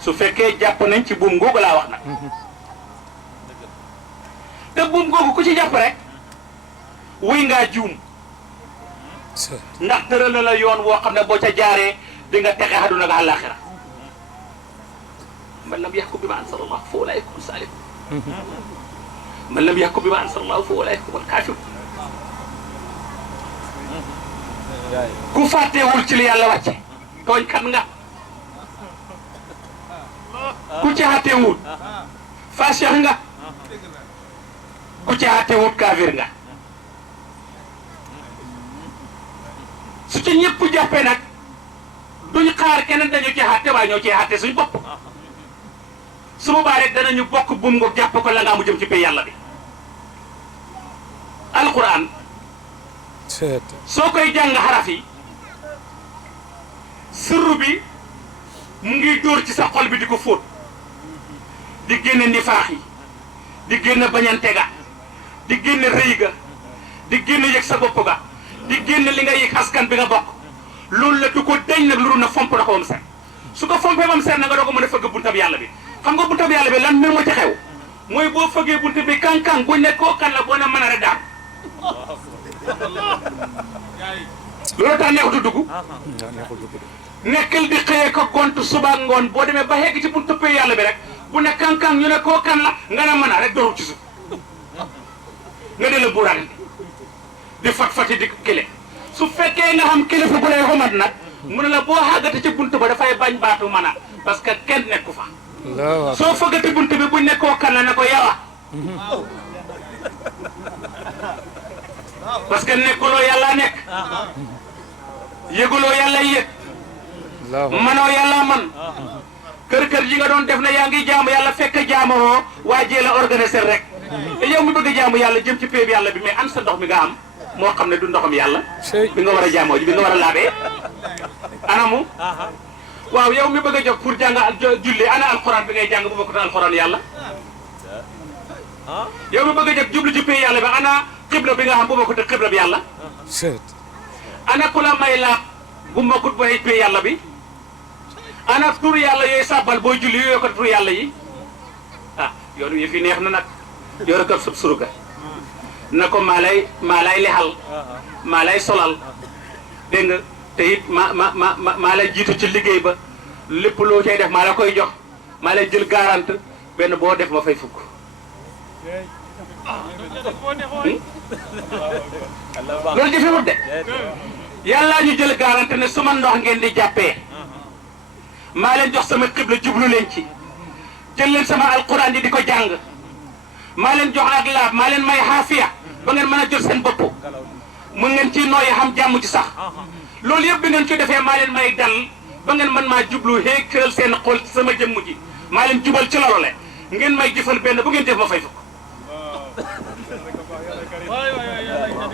su fekkee jàpp nañ ci buum googu laa wax nag te buum googu ku ci jàpp rek wuy ngaa juum ndax tëral na la yoon woo xam ne boo ca jaaree di nga texe àdduna ak àllaaxira man lam yaxkum bimaa anzalallahu fa ulaa'ika humu zaalimuun man lam yaxkum bimaa anzalallahu fa ulaa'ika humul kaafiruun ku fàtteewul ci li yàlla wàcce tooñkat nga ku ci àttewul faasiq nga ku ci àttewul kaafir nga su ci ñëpp jàppee nag duñ xaar keneen dañu ci àtte waaye ñoo ci àtte suñ bopp su boobaa rek danañu bokk buum nga jàpp ko la nga mu jëm ci pay yàlla bi alquran soo koy jàng xaraf yi sirru bi mu ngi dóor ci sa xol bi di ko fóot di génne nifaax yi di génne bañante ga di génne rëy ga di génne yëg sa bopp ga di génne li nga yëg askan bi nga bokk loolu la du ko deñ nag lu na fomp na ko bam set su ko fompee bam set na nga doo ko mën a fëgg buntab yàlla bi xam nga buntab yàlla bi lan mbir moo ci xew mooy boo fëggee bunta bi kan-kan bu nekkoo kan la boo na mën a rek daal loolu tax neexutu dugg nekkal di xëyee ko gont suba ngoon boo demee ba xegg ci buntu pay yàlla bi rek bu ne kan-kan ñu ne koo kan la nga ne mën a rek dooru ci suuf nga de la buuraan di fat-fati di kile su fekkee nga xam kilifa bu lay xomat nag mu ne la boo xàggate ci buntu ba dafay bañ baatu mën a parce que kenn nekku fa soo fëggati buntu bi buñ nekkoo kan la ne ko yawa parce que nekkuloo yàlla nekk yëguloo yàlla yëg manoo yàlla man kër yi nga doon def na yaa ngi jaamu yàlla fekk jaamoo waa jee la organiser rek te yow mi bëgg a jaamu yàlla jëm ci péeb yàlla bi mais an sa ndox mi nga am moo xam ne du ndoxam yàlla bi nga war a jaamoo ji bi nga war a laabee anamu waaw yow mi bëgg a jóg pour jàng julli ana alxuraan bi ngay jàng bu bokkut alxuraan yàlla yow mi bëgg a jóg jublu ci péeb yàlla bi ana xibla bi nga xam bu bokkut xibla bi yàlla ana ku la may laab bu bokkut booy péeb yàlla bi ana tur yàlla yooyu sàbbal booy julli yooyu ko tur yàlla yi ah yoonu yi fi neex na nag yor ko sub suruga na ko maa lay lexal maa lay solal dégg nga te it maa lay jiitu ci liggéey ba lépp loo cay def maa la koy jox maa lay jël garante benn boo def ma fay fukk loolu jëfewut de yàllaa ñu jël garante ne su ma ndox ngeen di jàppee maa leen jox sama xibla jublu leen ci jël leen sama alquran di ko jàng maa leen jox ak laab maa leen may xaafiya ba ngeen mën a jot seen bopp mu ngeen ci nooyi xam jàmm ci sax loolu yëpp bi ngeen ci defee maa leen may dal ba ngeen mën maa jublu xéekkal seen xol ci sama jëmm ji maa leen jubal ci loolu le ngeen may jëfal benn bu ngeen def ma fay fukk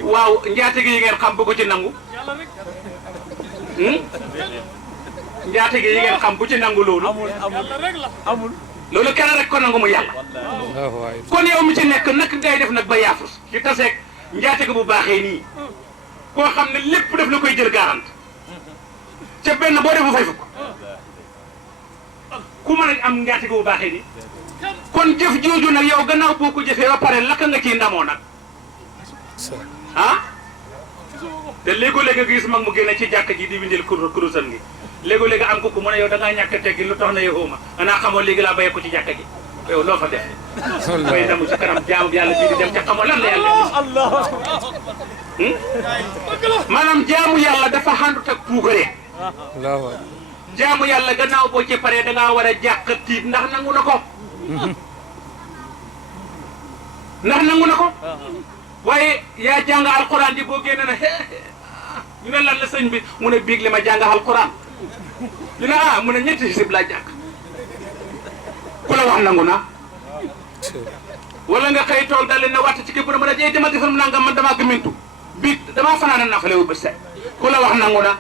waaw njaatige yi ngeen xam bu ko ci nangu njaatige yi ngeen xam bu ci nangu loolu amul loolu kenn rek ko nangu mu yàlla kon yow mi ci nekk nak ngay def nag ba yaafus ci taseeg njaatige bu baaxee nii koo xam ne lépp def la koy jël garante ca benn boo def bu fay fukk ku mën a am njaatige bu baaxee nii kon jëf jooju nag yow gannaaw boo ko jëfee ba pare lakka nga ciy ndamoo nag ah te léegoo-léegi nga gis mag mu génne ci jàkk ji di windil kurusam gi léegoo-léegi am ko ku mu ne yow da ngaa ñàkk teggi lu tax na yow ma anaa xamoo léegi laa bayee ko ci jàkk ji yow loo fa def koy damu ci kanam jaamu yàlla bii di dem ca xamoo lan la yàlla maanaam jaamu yàlla dafa xàndut ak puugare jaamu yàlla gannaaw boo ci paree da ngaa war a jàq tiit ndax nangu na ko ndax nangu na ko waaye yaa jàng alquran di boo génne na ñu ne lan la sëñ bi mu ne biig li ma jàng alquran ñu ne ah mu ne ñetti xisib laa jàng ku la wax nangu na wala nga xëy toog daal na watt ci kii bu ne ma ne dama defal mu nangam man damaa gëmintu biig damaa fanaana nafale wu bët set ku la wax nangu na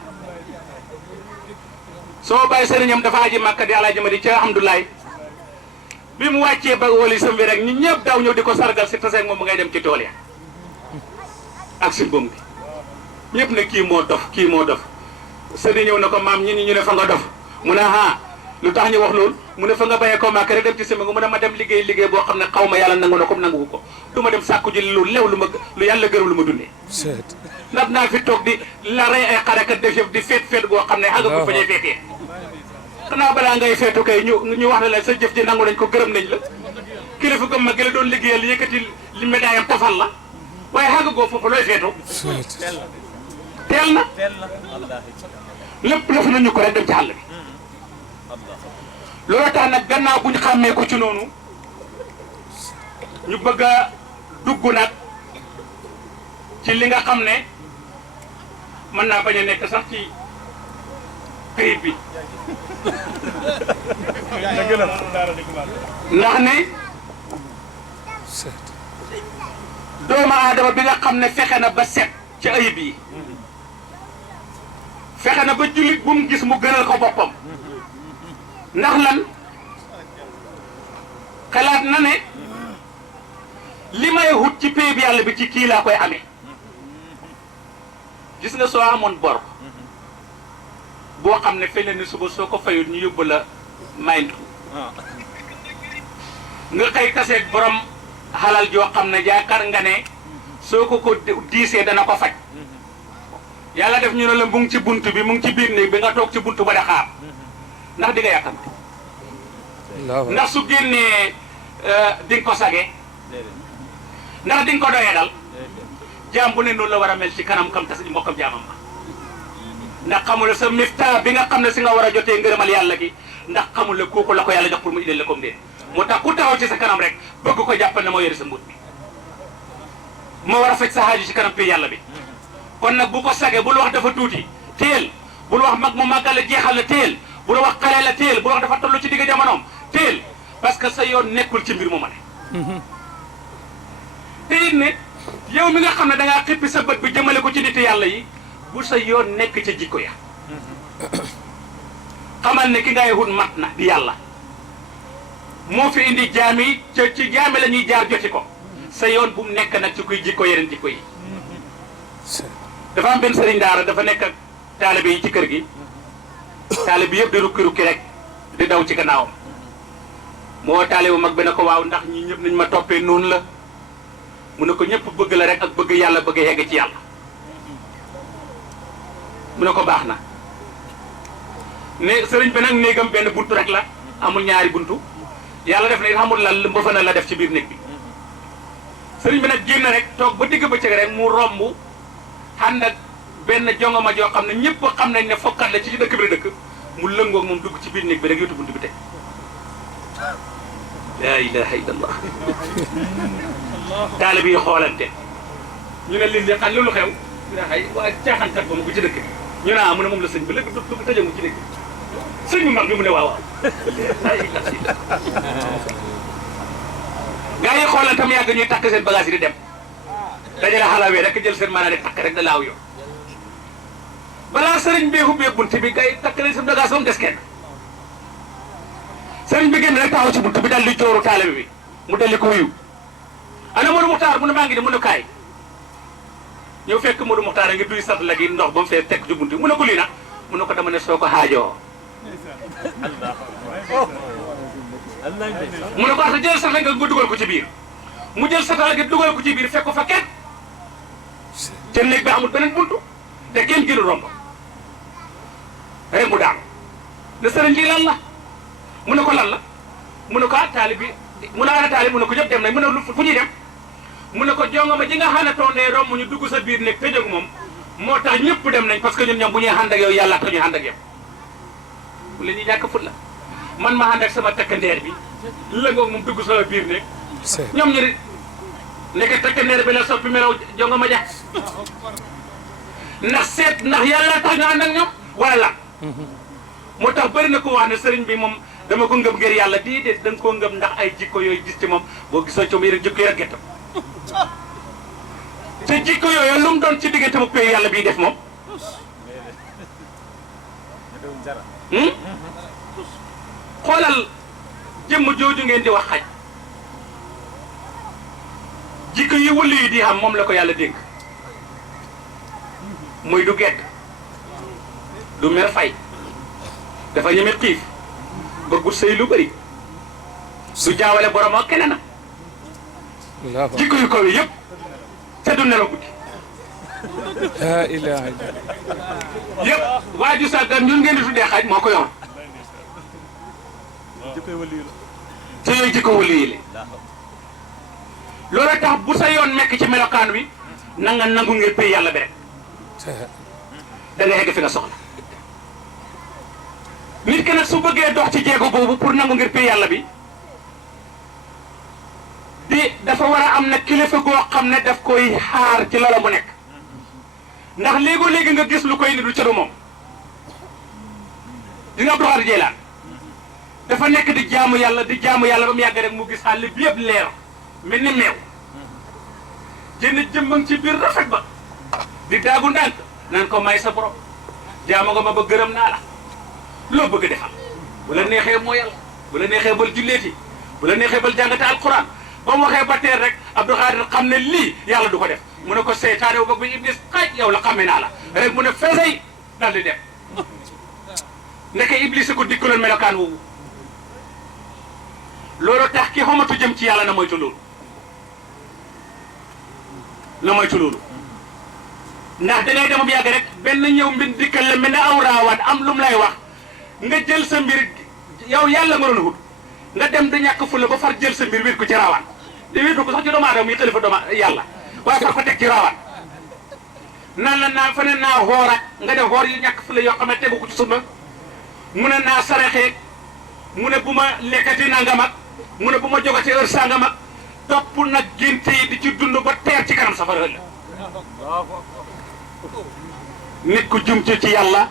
soo bàyyi sëriñam dafa aji màkka di alaaji ma di ca alhamdulilah bi mu wàccee ba wali sam bi rek ñi ñëpp daaw ñëw di ko sargal si taseeg moom mu ngay dem ci tool ya ak si bom bi ñëpp ne kii moo dof sëriñ ñëw na ko maam ñi ñu ne fa nga dof mu ne ah lu tax ñu wax loolu mu ne fa nga bayee ko maak rek dem ci sama mu ne ma dem liggéey boo xam ne xaw ma yàlla nangu na ko nanguwu ko du ma dem sàkku ji lu lew lu yàlla gërëm lu ma dundee ndax naa fi toog di la rey ay xarakat def di feet goo xam ne àgga ko fa ñuy feetee xanaa balaa ngay feetu kay ñu wax ne la sa jëf ji nangu nañ ko gërëm nañ la kilifa gëm ma gi la doon liggéeyal yëkkati li médaille am tafal la waaye àgga goo foofu looy feetu teel na lépp def nañu ko rek dem ci àll bi loolu tax nag gannaaw bu ñu xàmmee ko ci noonu ñu bëgg a dugg nag ci li nga xam ne mën naa bañ a nekk sax ci këyit bi ndax ne doomu aadama bi nga xam ne fexe na ba set ci ayib yi fexe na ba jullit bu mu gis mu gënal ko boppam ndax lan xalaat na ne li may wut ci pay bi yàlla bi ci kii laa koy amee gis nga soo amoon bor boo xam ne feneen ni suba soo ko fayut ñu yóbbu la mayndu nga xëy taseeg borom xalal joo xam ne jaakaar nga ne soo ko diisee dana ko faj yàlla def ñu ne la mu ngi ci bunt bi mu ngi ci biir néeg bi nga toog ci bunt ba da xaar ndax di nga yàkkamti ndax su génnee di nga ko sage ndax di nga ko doyee dal jaam bu ne noonu la war a mel ci kanam kam tas mbokkam jaamam ma ndax xamul sa mifta bi nga xam ne si nga war a jotee ngërëmal yàlla gi ndax xamul la kooku la ko yàlla jox pour mu indil la comme déet moo tax ku taxaw ci sa kanam rek bëgg ko jàppal ne moo yore sa mbut bi moo war a faj sa xaaju ci kanam pi yàlla bi kon nag bu ko sage bul wax dafa tuuti téel bul wax mag mu màggal la jeexal la téel bul wax xale la téel bul wax dafa toll ci digg jamonoom téel parce que sa yoon nekkul ci mbir mu ma ne te it ne yow mi nga xam ne dangaa xippi sa bët bi jëmale ko ci nit yàlla yi bu sa yoon nekk ca jikko ya xamal ne ki ngay wut mat na di yàlla moo fi indi jaam yi ci jaami la ñuy jaar joti ko sa yoon bu mu nekk nag ci kuy jikko yeneen jikko yi dafa am benn sëriñ daara dafa nekk ak taalibe yi ci kër gi taalibe bi yëpp di rukki rek di daw ci gannaawam moo taalibe bu mag bi ne ko waaw ndax ñi ñëpp nañ ma toppee noonu la mu ne ko ñëpp bëgg la rek ak bëgg yàlla bëgg yegg ci yàlla mu ne ko baax na ne sëriñ bi nag néegam benn buntu rek la amul ñaari buntu yàlla def na it xamul lan mbëfana la def ci biir néeg bi sëriñ bi nag génn rek toog ba digg bëccëg rek mu romb ànd ak benn jongoma joo xam ne ñëpp xam nañ ne fokkat la ci dëkk bi la dëkk mu lëngoog moom dugg ci biir néeg bi rek yóotu buntu bi teg laa ilaha illallah taalibe yi xoolante ñu ne leen di xam loolu xew ñu ne xay waa caaxaankat ba mu ko ci dëkk bi ñu ne mu ne moom la sëñ bi léegi du tëjamu ci dëkk bi sëñ bu mag bi mu ne waaw waaw gaa yi xoolante tam yàgg ñuy takk seen bagage yi di dem dajale xalawee rek jël seen maanaam rek takk rek da laaw yoon balaa sëriñ bi xubbee bunt bi gaa yi takk nañ seen bagage ba mu des kenn sëriñ bi génn rek taxaw ci bunt bi dal di jooru taalibe bi mu daldi ko wuyu ana Modou Muxtaar mu ne maa ngi di mu ne kaay ñëw fekk Modou Muxtaar a ngi duy sat la gi ndox ba mu fee tekk ci bunt bi mu ne ko lii nag mu ne ko dama ne soo ko xaajoo mu ne ko ata jël satala nga dugal ko ci biir mu jël satala gi dugal ko ci biir fekk ko fa kenn te néeg bi amul beneen buntu te kenn gënu romb rek mu daanu ne sëriñ lii lan la mu ne ko lan la mu ne ko taalib bi mu ne ana taalib mu ne ko ñëpp dem nañ mu ne fu ñuy dem mu ne ko jongama ji nga xam ne toondee romb ñu dugg sa biir nekk tëjëg moom moo tax ñëpp dem nañ parce que ñun ñoom bu ñuy ànd ak yow yàlla tax ñuy ànd ak yow bu la ñuy ñàkk fut la man ma ànd ak sama takkandeer bi lëngoog moom dugg sama biir nekk ñoom ñu nekk takkandeer bi la soppi melaw jongama ja ndax seet ndax yàlla tax ñu ànd ak ñoom wala la moo tax bëri na ko wax ne sëriñ bi moom dama ko ngëm ngir yàlla déedéet da nga koo ngëm ndax ay jikko yooyu gis ci moom boo gisoo ci moom yeneen jikko yi rek gettam te jikko yooyu lu mu doon ci diggante mu pay yàlla bii def moom xoolal jëmm jooju ngeen di wax xaj jikko yi wëllu yi di xam moom la ko yàlla dénk muy du gedd du mer fay dafa ñeme xiif bëggul sëy lu bëri su jaawale borom ak keneen nag jikko yu kaw yi yëpp te du nelaw guddi la ilaha illallah yëpp waa ju sàggan ñun ngeen di tuddee xaj moo ko yor te yooyu jikko wali yi la loolu tax bu sa yoon nekk ci melokaan wi na nga nangu ngir pay yàlla bi rek da nga yegg fi nga soxla nit ki nag su bëggee dox ci jéego boobu pour nangu ngir pay yàlla bi dafa war a am na kilifa goo xam ne daf koy xaar ci loola mu nekk ndax léegoo-léegi nga gis lu koy ni du cëru moom di nga Abdou Khadre Jeylani dafa nekk di jaamu yàlla ba mu yàgg rek mu gis xàll bi yëpp leer mel ni meew jënd jëmbang ci biir rafet ba di daagu ndànk naan ko may sa borom jaamu nga ma ba gërëm naa la loo bëgg defal bu la neexee moo yàlla bu la neexee bal julleeti bu la neexee bal jàngate alquran ba mu waxee ba teer rek Abdou Khadre xam ne lii yàlla du ko def mu ne ko seytaane wu bëgg bi iblis xaaj yow la xamee naa la rek mu ne fesey dal di dem ndeke iblis ko dikkaloon melokaan woowu loolu tax ki xamatu jëm ci yàlla na moytu loolu ndax dangay dem bu yàgg rek benn ñëw mbir dikkal la mel ne aw raawaan am lu mu lay wax nga jël sa mbir yow yàlla nga doon wut nga dem da ñàkk fu la ba far jël sa mbir wér ko ci raawaan te wér ko sax ci doomu aadama muy xalifa doomu yàlla waaye far ko teg ci raawaan nan la naa fa ne naa xoor ak nga def xoor yu ñàkk fu la yoo xam ne tegu ko ci sunna mu ne naa saraxee mu ne bu ma lekkati nangam ak mu ne bu ma jogati heure sangam ak topp nag génte yi di ci dund ba teer ci kanam safara ëllëg nit ku jum ci yàlla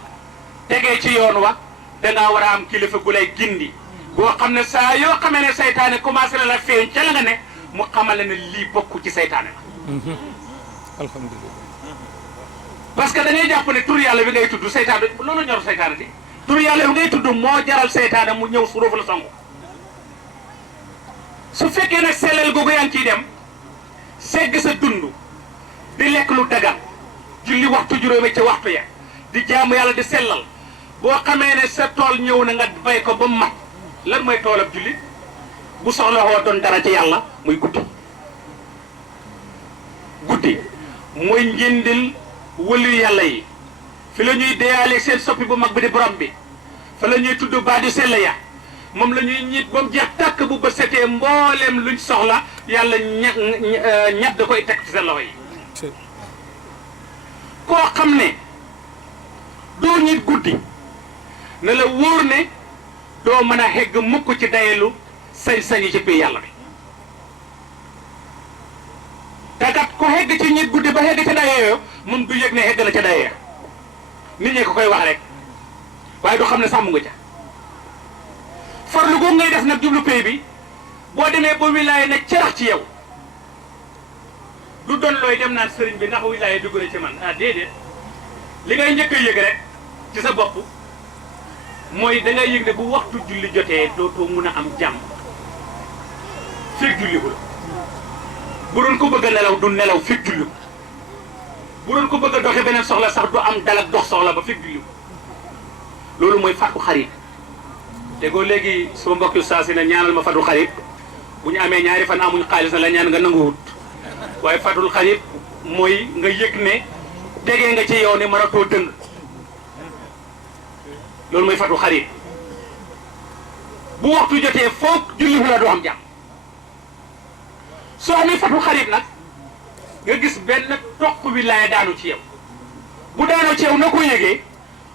tegee ci yoon wa dangaa war a am kilifa gu lay gindi boo xam ne saa yoo xamee ne saytaane commencé na la feeñ ca la nga ne mu xamal ne lii bokku ci saytaane la alhamdulillah parce que dañuy jàpp ne tur yàlla bi ngay tudd saytaane loolu ñor saytaane di tur yàlla bi ngay tudd moo jaral saytaane mu ñëw su roofu la songu su fekkee nag sellal googu yaa ngi ciy dem segg sa dund di lekk lu dagan julli waxtu juróomi ci waxtu ya di jaamu yàlla di sellal boo xamee ne sa tool ñëw na nga bay ko ba mu mat lan mooy toolam julli bu soxla woo doon dara ci yàlla muy guddi mooy njëndil wëlu yàlla yi fi la ñuy deyaale seen soppi bu mag bi di borom bi fa la ñuy tudd baadu sell ya moom la ñuy ñit ba mu jeex tàkk bu ba setee mbooleem luñ soxla yàlla ñett da koy teg ci sa loxo yi koo xam ne doo ñit guddi na la wóor ne doo mën a xegg mukk ci dayelu sañ-sañi ci biir yàlla bi takat ko xegg ci ñit guddi ba xegg ci dayoo moom du yëg ne xegg na ca dayee nit ñi ko koy wax rek waaye du xam ne sàmm nga ca farlu googu ngay def nag jublu pay bi boo demee ba wilaaya ne cerax ci yow du doon looy dem naan sëriñ bi ndax wilaaya dugg na ci man ah déedéet li ngay njëkk a yëg rek ci sa bopp mooy da ngay yëg ne bu waxtu julli jotee dootoo mun a am jàmm fekk julli ko la bu doon ko bëgg a nelaw du nelaw fekk julli ko bu doon ko bëgg a doxe beneen soxla sax du am dal ak dox soxla ba fekk julli ko loolu mooy fàttu xarit te ko léegi suma mbokk yu saa si ne ñaanal ma fàttu xarit bu ñu amee ñaari fan amuñ xaalis na la ñaan nga nanguwut waaye fàttul xarit mooy nga yëg ne tegee nga ci yow ne mënatoo dëng loolu mooy fàttu xarit bu waxtu jotee foog julli fu la doo am jàmm soo amee fàttu xarit nag nga gis benn toq wilaaya daanu ci yow bu daanoo ci yow na ko yëgee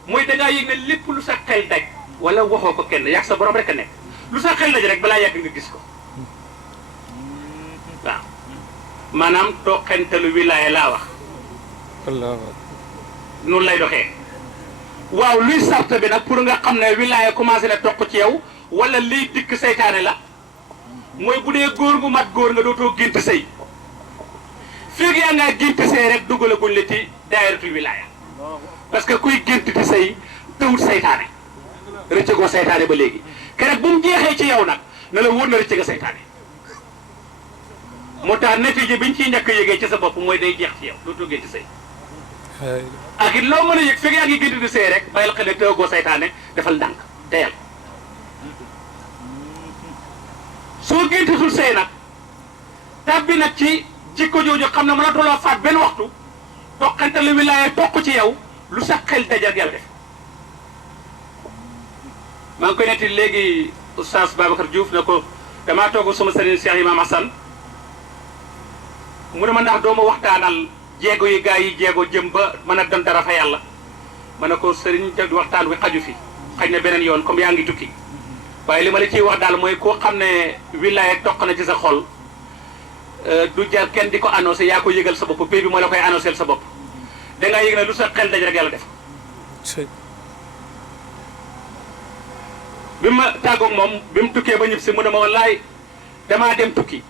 mooy dangaa yëg ne lépp lu sa xel daj wala waxoo ko kenn yàgg sa borom rek a nekk lu sa xel daj rek balaa yàgg nga gis ko waaw maanaam toqentalu wilaaya laa wax noonu lay doxee waaw luy sart bi nag pour nga xam ne wilaaya commencé na toq ci yow wala liy dikk seytaane la mooy bu dee góor gu mat góor nga dootoo gént sëy fii yaa ngaa gént sëy rek dugalaguñ la ci daayiratul wilaaya parce que kuy gént di sëy tëwut seytaane rëcc goo seytaane ba léegi keroog bu mu jeexee ci yow nag na la wóor na rëcc nga seytaane moo tax natiije biñ ciy njëkk a yëgee ci sa bopp mooy day jeex ci yow dootoo gént sëy ak it loo mën a yëg fekk yaa ngi gént di sëy rek bàyyil xel ne tëwagoo seytaane defal ndànk teyal soo géntatul sëy nag tàbbi nag ci jikko jooju xam ne mënatuloo faat benn waxtu toqante lu wilaaya toq ci yow lu sax xel dajal yàlla def. maa ngi koy netti léegi oustaz Babacar Diouf ne ko damaa toog sama sëriñ Cheikh Imam Hassan mu ne ma ndax doo ma waxtaanal jéego yi gaa yi jéego jëm ba mën a dem dara fa yàlla ma ne ko sëriñ waxtaan wi xaju fi xaj na beneen yoon comme yaa ngi tukki waaye li ma la ciy wax daal mooy koo xam ne wilaaya toq na ci sa xol du jar kenn di ko annoncé yaa ko yëgal sa bopp pay bi moo la koy annoncé sa bopp dangaa yëg ne lu sa xel daj rek yàlla def. bi ma tàggoog moom bi mu tukkee ba ñëpp si mu ne ma wallaay damaa dem tukki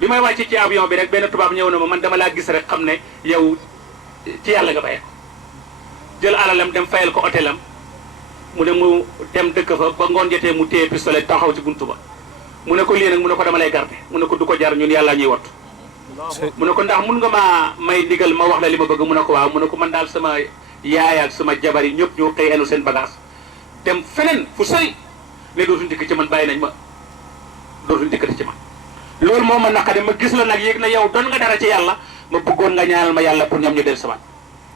bi may wàcc ci avion bi rek benn tubaab ñëw na ma man dama laa gis rek xam ne yow ci yàlla nga bàyyee ko jël alalam dem fayal ko hôtelam mu ne mu dem dëkk fa ba ngoon jotee mu téye pistolet taxaw ci buntu ba mu ne ko lii nag mu ne ko dama lay garder mu ne ko du ko jar ñun yàlla ñuy wattu mu ne ko ndax mun nga maa may ndigal ma wax la li ma bëgg mu ne ko waaw mu ne ko man daal sama yaay ak sama jabar yi ñëpp ñu xëy enu seen bagage dem feneen fu sori ne dootuñ dikk ci man bàyyi nañ ma dootuñ dikkati ci man loolu moo ma naqari ma gis la nag yéeg na yow doon nga dara ci yàlla ma bëggoon nga ñaanal ma yàlla pour ñoom ñu del sama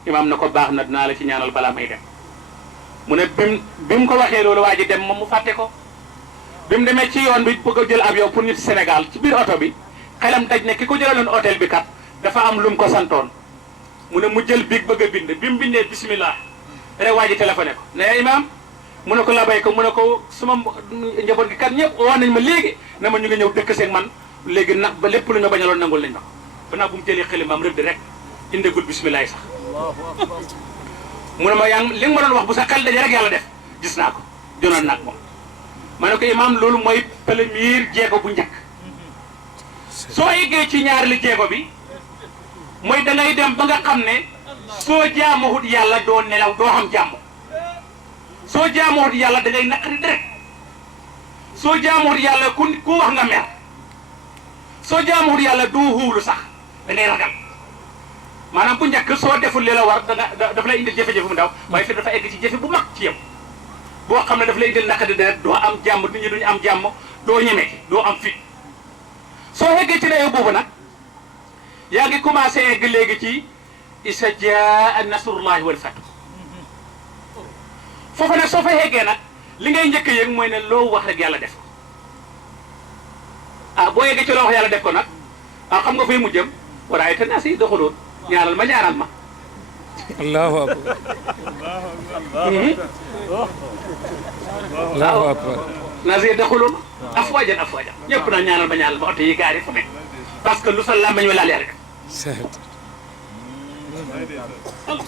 imaam na ko baax na dinaa la ci ñaanal balaa may dem mu ne bi mu ko waxee loolu waa ji dem moom mu fàtte ko bi mu demee ci yoon bi bëgg a jël avion pour nit Sénégal ci biir oto bi xelam daj ne ki ko jëlaloon hôtel bi kat dafa am lu mu ko santoon mu ne mu jël biig bëgg a bind bi mu bindee bismillah rek waa ji téléphoné ko ne imaam mu ne ko labay ko mu ne ko suma njaboot gi kat ñëpp woo nañ ma léegi ne ma ñu ngi ñëw dëkk seeg man léegi nag ba lépp lu ñu bañaloon nangul nañ ma ko banaa bu mu jëlee xelimaam rëdd rek indegul bismillah sax mu ne ma yaa li nga ma doon wax bu sa xel daje rek yàlla def gis naa ko jonoon naag moom ma ne ko imaam loolu mooy premier jéego bu njëkk soo yeggee ci ñaareelu jéego bi mooy da ngay dem ba nga xam ne soo jaamuwut yàlla doo nelaw doo xam jàmm soo jaamuwut yàlla da ngay naqari direct soo jaamuwut yàlla ku wax nga mer soo jaamuwut yàlla doo xuulu sax da ngay ragal maanaam bu njëkk soo deful li la war dafa lay indil jafe-jafe bu ndaw waaye fi dafa egg ci jafe bu mag ci yow boo xam ne daf lay indil naqari direct doo am jàmm nit ñi duñu am jàmm doo ñeme doo am fit soo eggee ci dayoo boobu nag yaa ngi commencé egg léegi ci isa jaa nasrullahi wal fath foofu nag soo fa eggee nag li ngay njëkk a yëg mooy ne loo wax rek yàlla def ko ah boo eggee ci loo wax yàlla def ko nag ah xam nga fay mu jëm waraay te naa si doxaloon ñaanal ma allahu akbar allahu akbar nasir doxaloon afwajan ñëpp na ñaanal ma oto yi gaari fu ne parce que lu sa làmbañ wa laal rek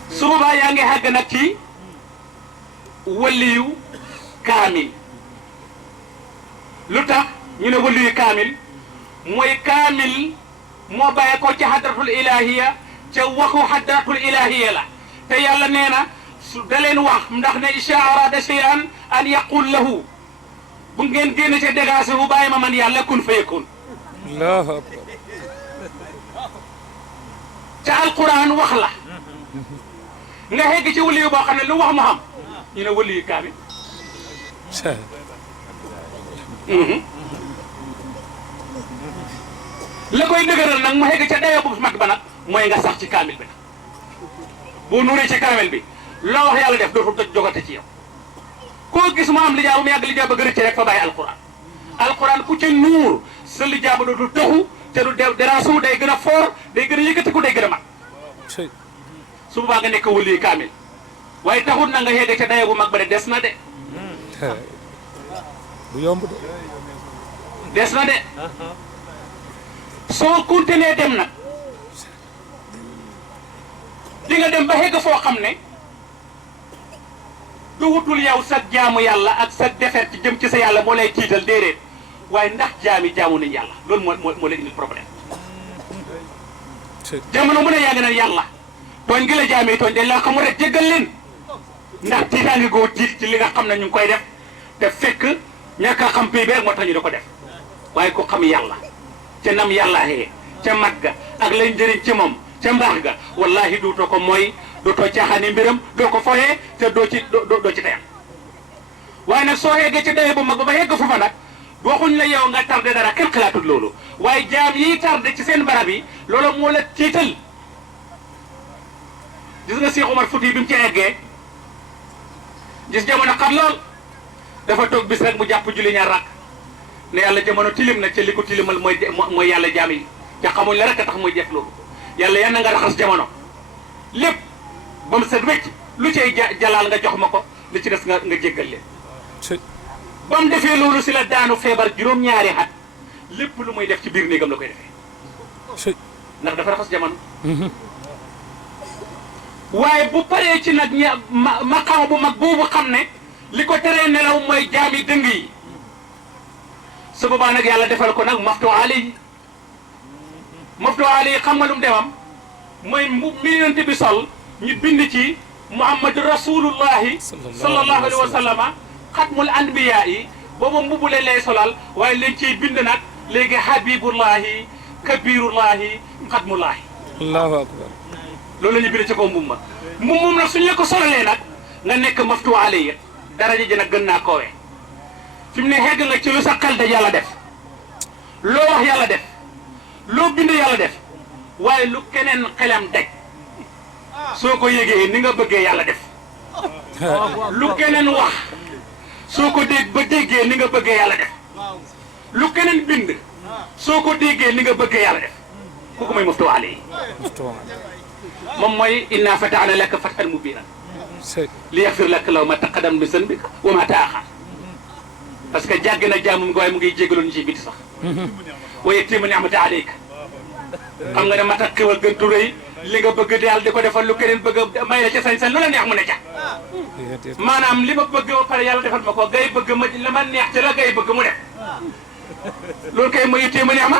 su boobaa yaa ngi xàgg nag ci waliyu kaamil lu tax ñu ne waliyu kaamil mooy kaamil moo bàyyi ko ci hadratul ilahiya ca waxu hadratul ilahiya la te yàlla nee na su da leen wax ndax ne isha arada shay'an an yaqul lahu bu ngeen génn ca dégagé bu bàyyi ma man yàlla kun fayakun allahu akbar ca alquran wax la nga xegg ci waliyu boo xam ne lu wax mu xam ñu ne waliyu kaamil la koy dëgëral nag mu xegg ca dayoo bu mag ba nag mooy nga sax ci kaamil bi nag boo nuuree ci kaamil bi loo wax yàlla def dootul doj jogate ci yow koo gis mu am lijaaba mu yàgg lijaaba gën a ci rek fa bàyyi alquran ku ca nuur sa lijaaba dootul taxu te du dérange day gën a foor day gën a yëkkatiku day gën a mag su boobaa nga nekk waliyu kaamil waaye taxut na nga xegg ca dayoo bu mag ba de des na de bu yomb de des na de soo continuer dem nag di nga dem ba xegg foo xam ne du wutul yow sa jaamu yàlla ak sa defet ci jëm ci sa yàlla moo lay tiital déedéet waaye ndax jaami jaamu nañ yàlla loolu moo lay indil problème jamono mu ne yaa ngi naan yàlla tooñ gi la jaami tooñ dañ laa xamul rek jéggal leen ndax tiitaangi goo tiit ci li nga xam ne ñu ngi koy def te fekk ñàkk a xam pay bi rek moo tax ñu di ko def waaye ko xam yàlla ca nam yàlla xee ca mag ga ak lay njëriñ ci moom ca mbaax ga wallahi duutoo ko mooy dootoo caaxaani mbiram doo ko foyee te doo ci teyam waaye nag soo yeggee ci daye bu mag ba yegg foofa nag waxuñ la yow nga tardé dara kenn xalaatut loolu waaye jaam yi tardé ci seen barab yi loolu moo la tiital gis nga Cheikh Omar Fouti bi mu ci eggee gis jamono xat lool dafa toog bis rek mu jàpp julli ñaar rakk ne yàlla jamono tilim na ca li ko tilimal mooy yàlla jaam yi te xamuñ la rek a tax muy def loolu yàlla yan na nga raxas jamono lépp ba mu set wecc lu cay jalaal nga jox ma ko li ci des nga jéggal leen ba mu defee loolu si la daanu feebar juróom-ñaari at lépp lu muy def ci biir néegam la koy defee ndax dafa raxas jamono waaye bu paree ci nag maqaama bu mag boobu xam ne li ko teree nelaw mooy jaami dëng yi su boobaa nag yàlla defal ko nag maftu ali xam nga lu mu demam mooy mi yonent bi sol ñu bind ci muhammadu rasulullahi sallallahu alayhi wa sallama xatmul anbiya yi booba mbubule lay solal waaye leen ciy bind nag léegi habibullahi kabirullahi xatmullahi allahu akbar loolu la ñu bind ci kaw mbub ma mbub nag suñu la ko solalee nag nga nekk maftu ali daraja ji nag gën naa koowee fi mu ne xegg nga ci lu sa xel da yàlla def loo wax yàlla def loo bind yàlla def waaye lu keneen xelam daj soo ko yégee ni nga bëggee yàlla def lu keneen wax soo ko déggee ni nga bëggee yàlla def lu keneen bind soo ko déggee ni nga bëggee yàlla def kooku mooy maftu ali moom mooy inna fatahna laka fathan mubinan li yaxfir laka law ma taqaddama min zanbika wa ma taaxar parce que jàgg na jaamum nga waaye mu ngi jégaloon ci biti sax wa yatimma ni'mata alayka xam nga ne mat ak xewal gën tu rëy li nga bëgg yàlla di ko defal lu keneen bëgg may la ca sañ-sañ lu la neex mu ne ca maanaam li ma bëgg ba pare yàlla defal ma ko gay bëgg ma la ma neex ci la gay bëgg mu def loolu kay ma yittee ma neex ma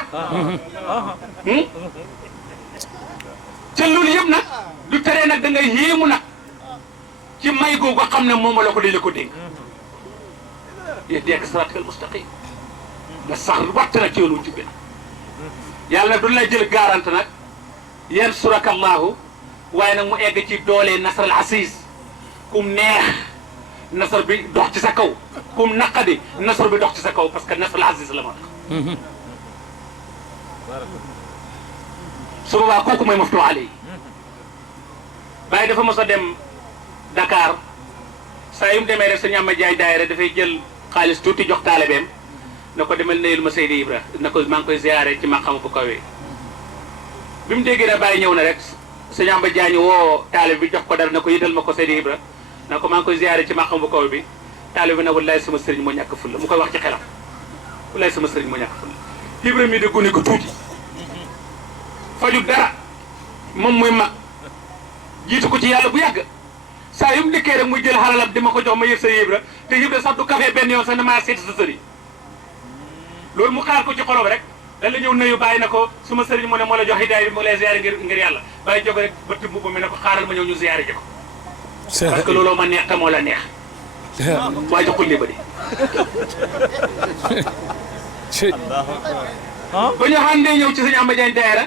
ca loolu yëpp nag du teree nag da ngay yéemu nag ci may googu xam ne moom la ko di la ko dénk yahdiika siraatal mustaqim nga sax watt nag ci yoonu jubbi nag yàlla nag du lay jël garante nag yansuraka Allahu waaye nag mu egg ci doole nasral aziz kum neex nasar bi dox ci sa kaw kum naqadi nasar bi dox ci sa kaw parce que nasral aziz la moo tax su boobaa kooku mooy maftu ali Baye dafa mos a dem Dakar saa yu mu demee rek sa ñàmma jaay daayira dafay jël xaalis tuuti jox taalibeem na ko demal neyul ma Seydi Ibra na ko maa ngi koy ziare ci maqam bu kawee bi mu déggee ne Baye ñëw na rek sa ñàmba jaay woo taalib bi jox ko dara na ko yëtal ma ko Seydi Ibra na ko maa ngi koy ziare ci maqam bu kaw bi taalib bi na wallaay sama sëriñ moo ñàkk fulla mu koy wax ci xelam wallaay sama sëriñ moo ñàkk fulla Ibra mi di gune ko tuuti faju dara moom muy mag jiitu ko ci yàlla bu yàgg saa yu mu dikkee rek muy jël xalalam di ma ko jox ma yëg sa Ibra te Ibra sax du café benn yoon sax na maa seeti sa sëriñ loolu mu xaar ko ci xolom rek da la ñëw nuyu bàyyi na ko suma sëriñ mu ne moo la jox hidaay bi mu lay ziare ngir yàlla bàyyi jóge rek bëtt mbubb mi ne ko xaaral ma ñëw ñu ziare ji ko parce que looloo ma neex te moo la neex waaye joxul li ba di ba ñu xàndee ñëw ci sëñ Ahmad Diagne daayira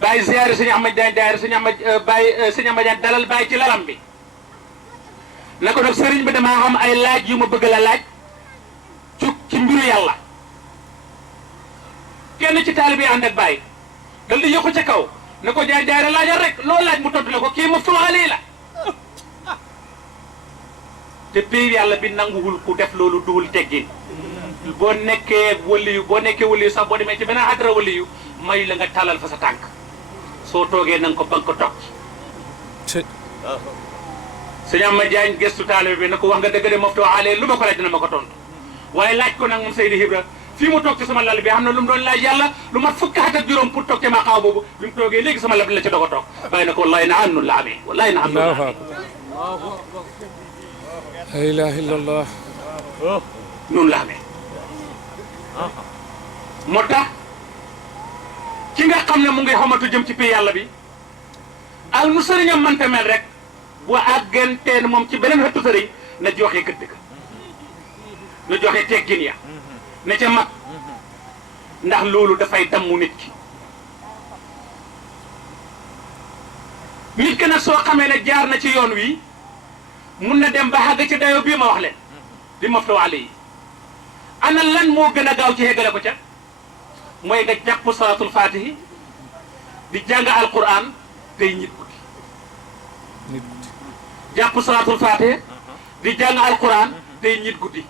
bàyyi ziare sëñ Ahmad Diagne daayira sëñ Ahmad bàyyi sëñ Ahmad Diagne dalal bàyyi ci lalam bi na ko nag sëriñ bi damaa xam ay laaj yu ma bëgg la laaj ci mbiru yàlla kenn ci taalibe yi ànd ak bàyyi dal di yokku ca kaw ne ko jaay jaay laajal rek loo laaj mu tontu ne ko kii maftu ali la te pays yàlla bi nanguwul ku def loolu duwul teggin boo nekkee waliyu sax boo demee ci beneen adra waliyu may la nga talal fa sa tànk soo toogee na nga ko ba nga ko toog sëñ Ahmad Diagne gëstu taalibe bi na ko wax nga dëgg de maftu ali lu ma ko laaj dina ma ko tontu waaye laaj ko nag moom Seydi Ibra fii mu toog ci sama lal bi xam na lu mu doon laaj yàlla lu mat fukki at ak juróom pour toog ci maqaam boobu bi mu toogee léegi sama lal bi la ci doog a toog bàyyi na ko wallahi na am nun la amee wallahi na am nun la amee la ilaha illallah nun la amee moo tax ki nga xam ne mu ngi xamatu jëm ci pay yàlla bi ak nu sëriñam mante mel rek bu àgganteen moom ci beneen xëttu sëriñ na joxe gëdd ga na joxe teggin ya ne ca mag ndax loolu dafay dammu nit ki nag soo xamee ne jaar na ci yoon wi mun na dem ba xàgg ci dayo bii ma wax leen di maftu ali yi ana lan moo gën a gaaw ci yeggale ko ca mooy nga jàpp salaatul faatihi di jàng alquran tey ñit guddi nit guddi jàpp salaatul faatihi di jàng alquran tey ñit guddi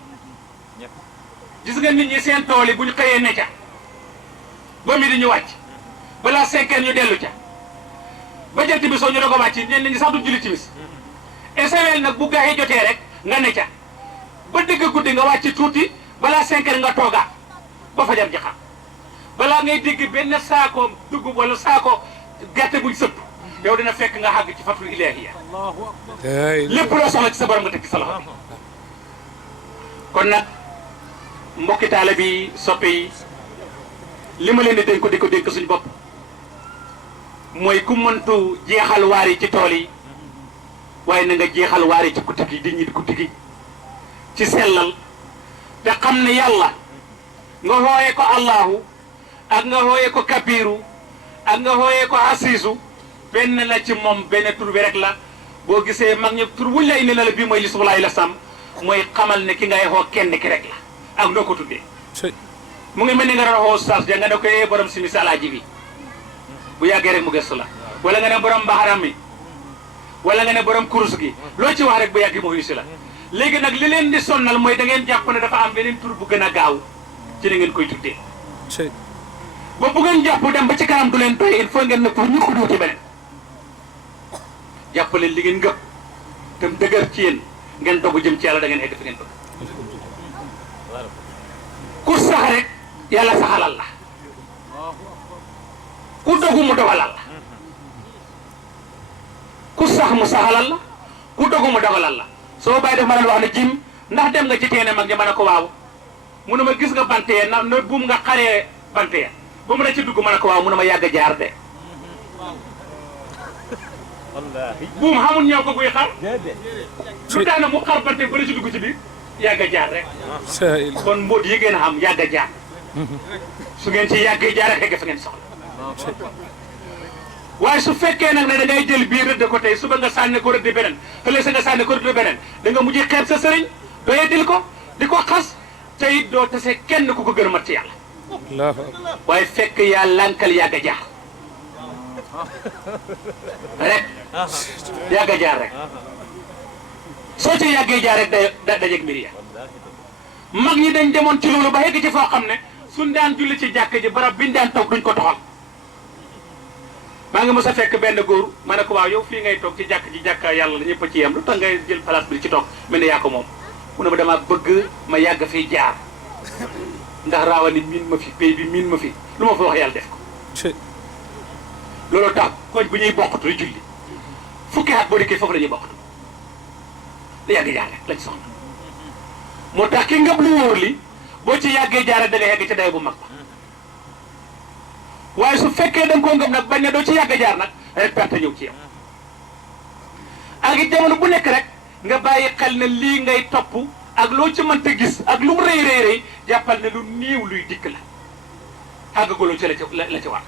gis nga nit ñi seen tool yi bu ñu xëyee ne ca ba mi di ñu wàcc balaa 5 heures ñu dellu ca ba jant bi soo ñu doog a wàcc ñenn ñi sax du julli timis esewel nag bu gaxee jotee rek nga ne ca ba dëgg guddi nga wàcc tuuti balaa 5 heures nga toogaat ba fajar ji xam balaa ngay dégg benn saako dugub wala saako gerte buñ sëpp yow dina fekk nga xàgg ci fatul ilaahiya lépp loo soxla ci sa borom nga teg ci sa loxo bi kon nag mbokki taale bi soppe yi li ma leen di dénk di ko dénk suñu bopp mooy ku mëntu jeexal waar yi ci tool yi waaye na nga jeexal waar yi ci guddi gi di ñit guddi gi ci sellal te xam ne yàlla nga xooyee ko allahu ak nga xooyee ko kabiru ak nga xooyee ko asiisu benn la ci moom benn tur bi rek la boo gisee mag ñi tur wuñ la indi la bii mooy lisulaay la sàmm mooy xamal ne ki ngay xoo kenn ki rek la ak noo ko tuddee mu ngi mel ni nga doon xoo ustaas ja nga ne ko yee borom simis alaaji bi bu yàggee rek mu gëstu la wala nga ne borom mbaxaram mi wala nga ne borom kurus gi loo ci wax rek bu yàggee mu huysi la léegi nag li leen di sonnal mooy da ngeen jàpp ne dafa am beneen tur bu gën a gaaw ci li ngeen koy tuddee ba bu ngeen jàpp dem ba ci kanam du leen doy il faut ngeen ne pour ñu ko ci beneen jàpp leen li ngeen ngëpp te mu dëgër ci yéen ngeen dogu jëm ci yàlla da ngeen egg fi ngeen bëgg ku sax rek yàlla saxalal la ku dogu mu dogalal la ku sax mu saxalal la ku dogu mu dogalal la soo bàyyi def ma leen wax ne jim ndax dem nga ci teene mag ñi ma ne ko waaw mu ne ma gis nga bante ya na buum nga xaree bante ya ba mu ne ci dugg ma ne ko waaw mu ne ma yàgg jaar de buum xamul ñëw ko buy xar lu tax na mu xar bante ba la ci dugg ci biir yàgg jaar rek kon mbóot yi ngeen xam yàgg jaar su ngeen ci yàggee jaar rek egg fa ngeen soxla waaye su fekkee nag ne da ngay jël bii rëdd ko tey suba nga sànni ko rëdd beneen ëllëg sa nga sànni ko rëdd beneen da nga mujj xeeb sa sëriñ doyee dil ko di ko xas te it doo tase kenn ku ko gën a mat ci yàlla waaye fekk yaa lànkal yàgg jaar rek yàgg jaar rek soo ci yàggee jaar rek da dajeeg mbir ya mag ñi dañ demoon ci loolu ba yegg ci foo xam ne suñ daan julli ci jàkk ji barab biñ daan toog duñ ko toxal maa ngi mos a fekk benn góor ma ne ko waaw yow fii ngay toog ci jàkk ji jàkka yàlla la ñëpp a ci yem lu tax ngay jël place bi ci toog mel ne yaa ko moom mu ne ma dama bëgg ma yàgg fiy jaar ndax raawani miin ma fi pay bi miin ma fi lu ma fa wax yàlla def ko loolu tax koñ bu ñuy bokkatu di julli fukki at boo dikkee foofu la ñuy bokkatu da yàgg jaar rek lañ soxla moo tax ki ngëb lu wóor li boo ci yàggee jaare da nga yegg ci day bu mag ba waaye su fekkee da nga koo ngëb nag bañ ne doo ci yàgg jaar nag rek perte ñëw ci yow ak it jamono bu nekk rek nga bàyyi xel ne lii ngay topp ak loo ci mënta gis ak lu mu rëy rëy rëy jàppal ne lu niiw luy dikk la àggaguloo ci la ci war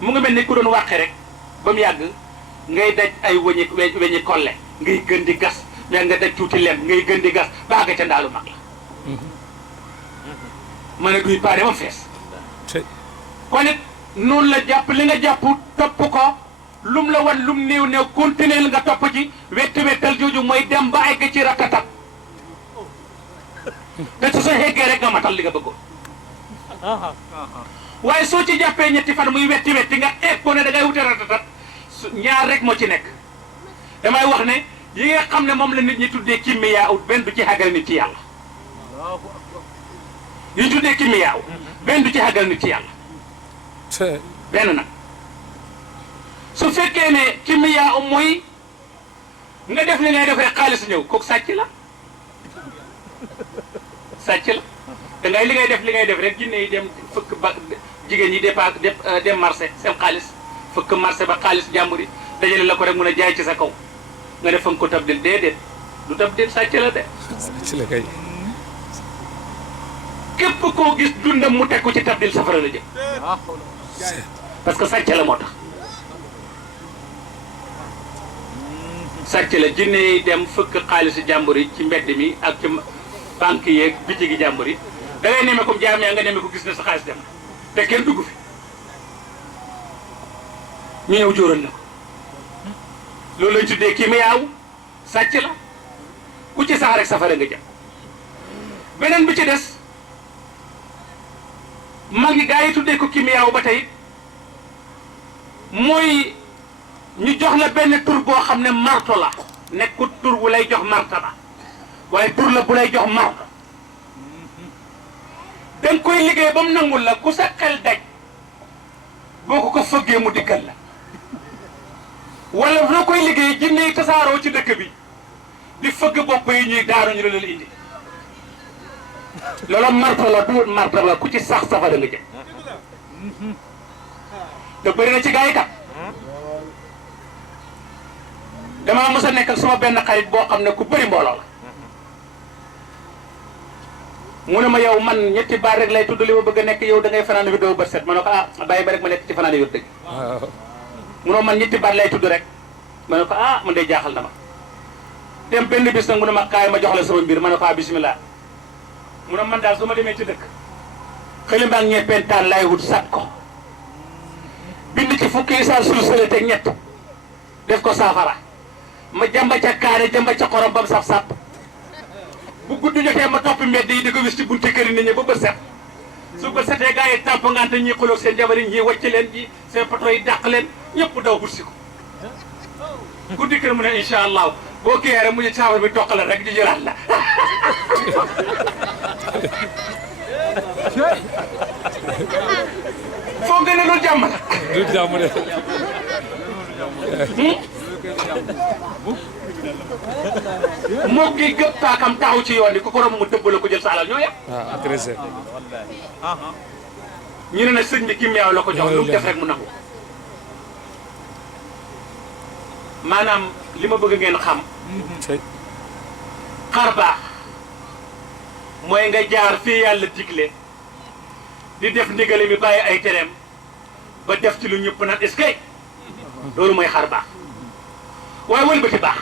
mu ngi mel ni ku doon wàqe rek ba mu yàgg ngay daj ay weñi kolle ngay gën di gas mais nga daj tuuti lem ngay gën di gas ba àgg ca ndaalu mag la ma ne duy paare ma fees kon it noonu la jàpp li nga jàpp topp ko lum la wan lum néew néew continuer nga topp ci wettal jooju mooy dem ba egg ci ratatat te su sa xeggee rek nga matal li nga bëggoon waaye soo ci jàppee ñetti fan muy wetti nga egg ko ne da ngay wute ratatat ñaar rek moo ci nekk damay wax ne yi nga xam ne moom la nit ñi tuddee kimmiyaa ut benn du ci xàggal nit ci yàlla yi tuddee kimmiyaa ut benn du ci xàggal nit ci yàlla benn nag su fekkee ne kimmiyaa mooy nga def li ngay def rek xaalis ñëw kooku sàcc la da ngay li ngay def rek jinne yi dem fëkk ba jigéen ñi dem marché seen xaalis fëkk marché ba xaalis jàmbur yi dajale la ko rek mun a jaay ci sa kaw nga def fa nga ko tabdil déedéet du tabdil sàcc la de sàcc la kay képp koo gis dundam mu teg ko ci tabdil safara la jëm parce que sàcc la moo tax sàcc la jinne yi dem fëkk xaalisu jàmbur yi ci mbedd mi ak ci banque yeeg biti gi jàmbur yi da ngay neme comme jaam yaa nga neme ko gis ne sa xaalis dem na te kenn dugg fi ñu ñëw jóoral la ko loolu lañ tuddee kii ma yaaw sàcc la ku ci sax rek safara nga jëm beneen bi ci des mag yi gaa yi tuddee ko kii ma yaaw ba tey mooy ñu jox la benn tur boo xam ne marto la nekkul tur bu lay jox martaba waaye tur la bu lay jox marto danga koy liggéey ba mu nangul la ku sa xel daj boo ko fëggee mu dikkal la wala loo koy liggéey jinne yi tasaaroo ci dëkk bi di fëgg bopp yi ñuy daaru ñu la indi loolu marto la du marto la ku ci sax safara nga jëm te bëri na ci gaa yi kat damaa mos a nekk ak sama benn xarit boo xam ne ku bëri mbooloo la mu ne ma yow man ñetti baat rek lay tudd li ma bëgg a nekk yow da ngay fanaan wi doo bët set ma ne ko ah bàyyi ba rek ma nekk ci fanaan wi dëgg mu ne man ñetti baat lay tudd rek ma ne ko ah man day jaaxal na ma dem benn bis nag mu ne ma kaay ma jox la sama mbir ma ne ko ah bisimilah mu ne man daal su ma demee ci dëkk xëlimbaag ñeppentaan laay wut sat ko bind ci fukki isaar sulsale teg ñett def ko saafara ma jamba ca kaane jamba ca xorom bam saf-saf bu guddi jotee ma topp mbedd yi di ko wis ci bunti kër yi nit ñi ba bët set su bët setee gars yi tàmp ngante ñi xuloog seen jabar yi ñi wàcc leen ji seen poto yi dàq leen ñëpp daw wut si ko guddi kër mu ne incha allah boo kiyee rek mu ñu saafara bi toq la rek di jëlaat la foo gën a loolu jàmm la du jàmm de. moo gi gëpp taakam taxaw ci yoon yi ku ko romb mu dëbb la ko jël sa alal ñoo yem. ah agressé. ñu ne nag sëñ bi ki meew la ko jox lu mu def rek mu nangu. maanaam li ma bëgg ngeen xam. xar baax mooy nga jaar fii yàlla digle di def ndigale mi bàyyi ay tereem ba def ci lu ñëpp naan est-ce que loolu mooy xar baax waaye wëlbati baax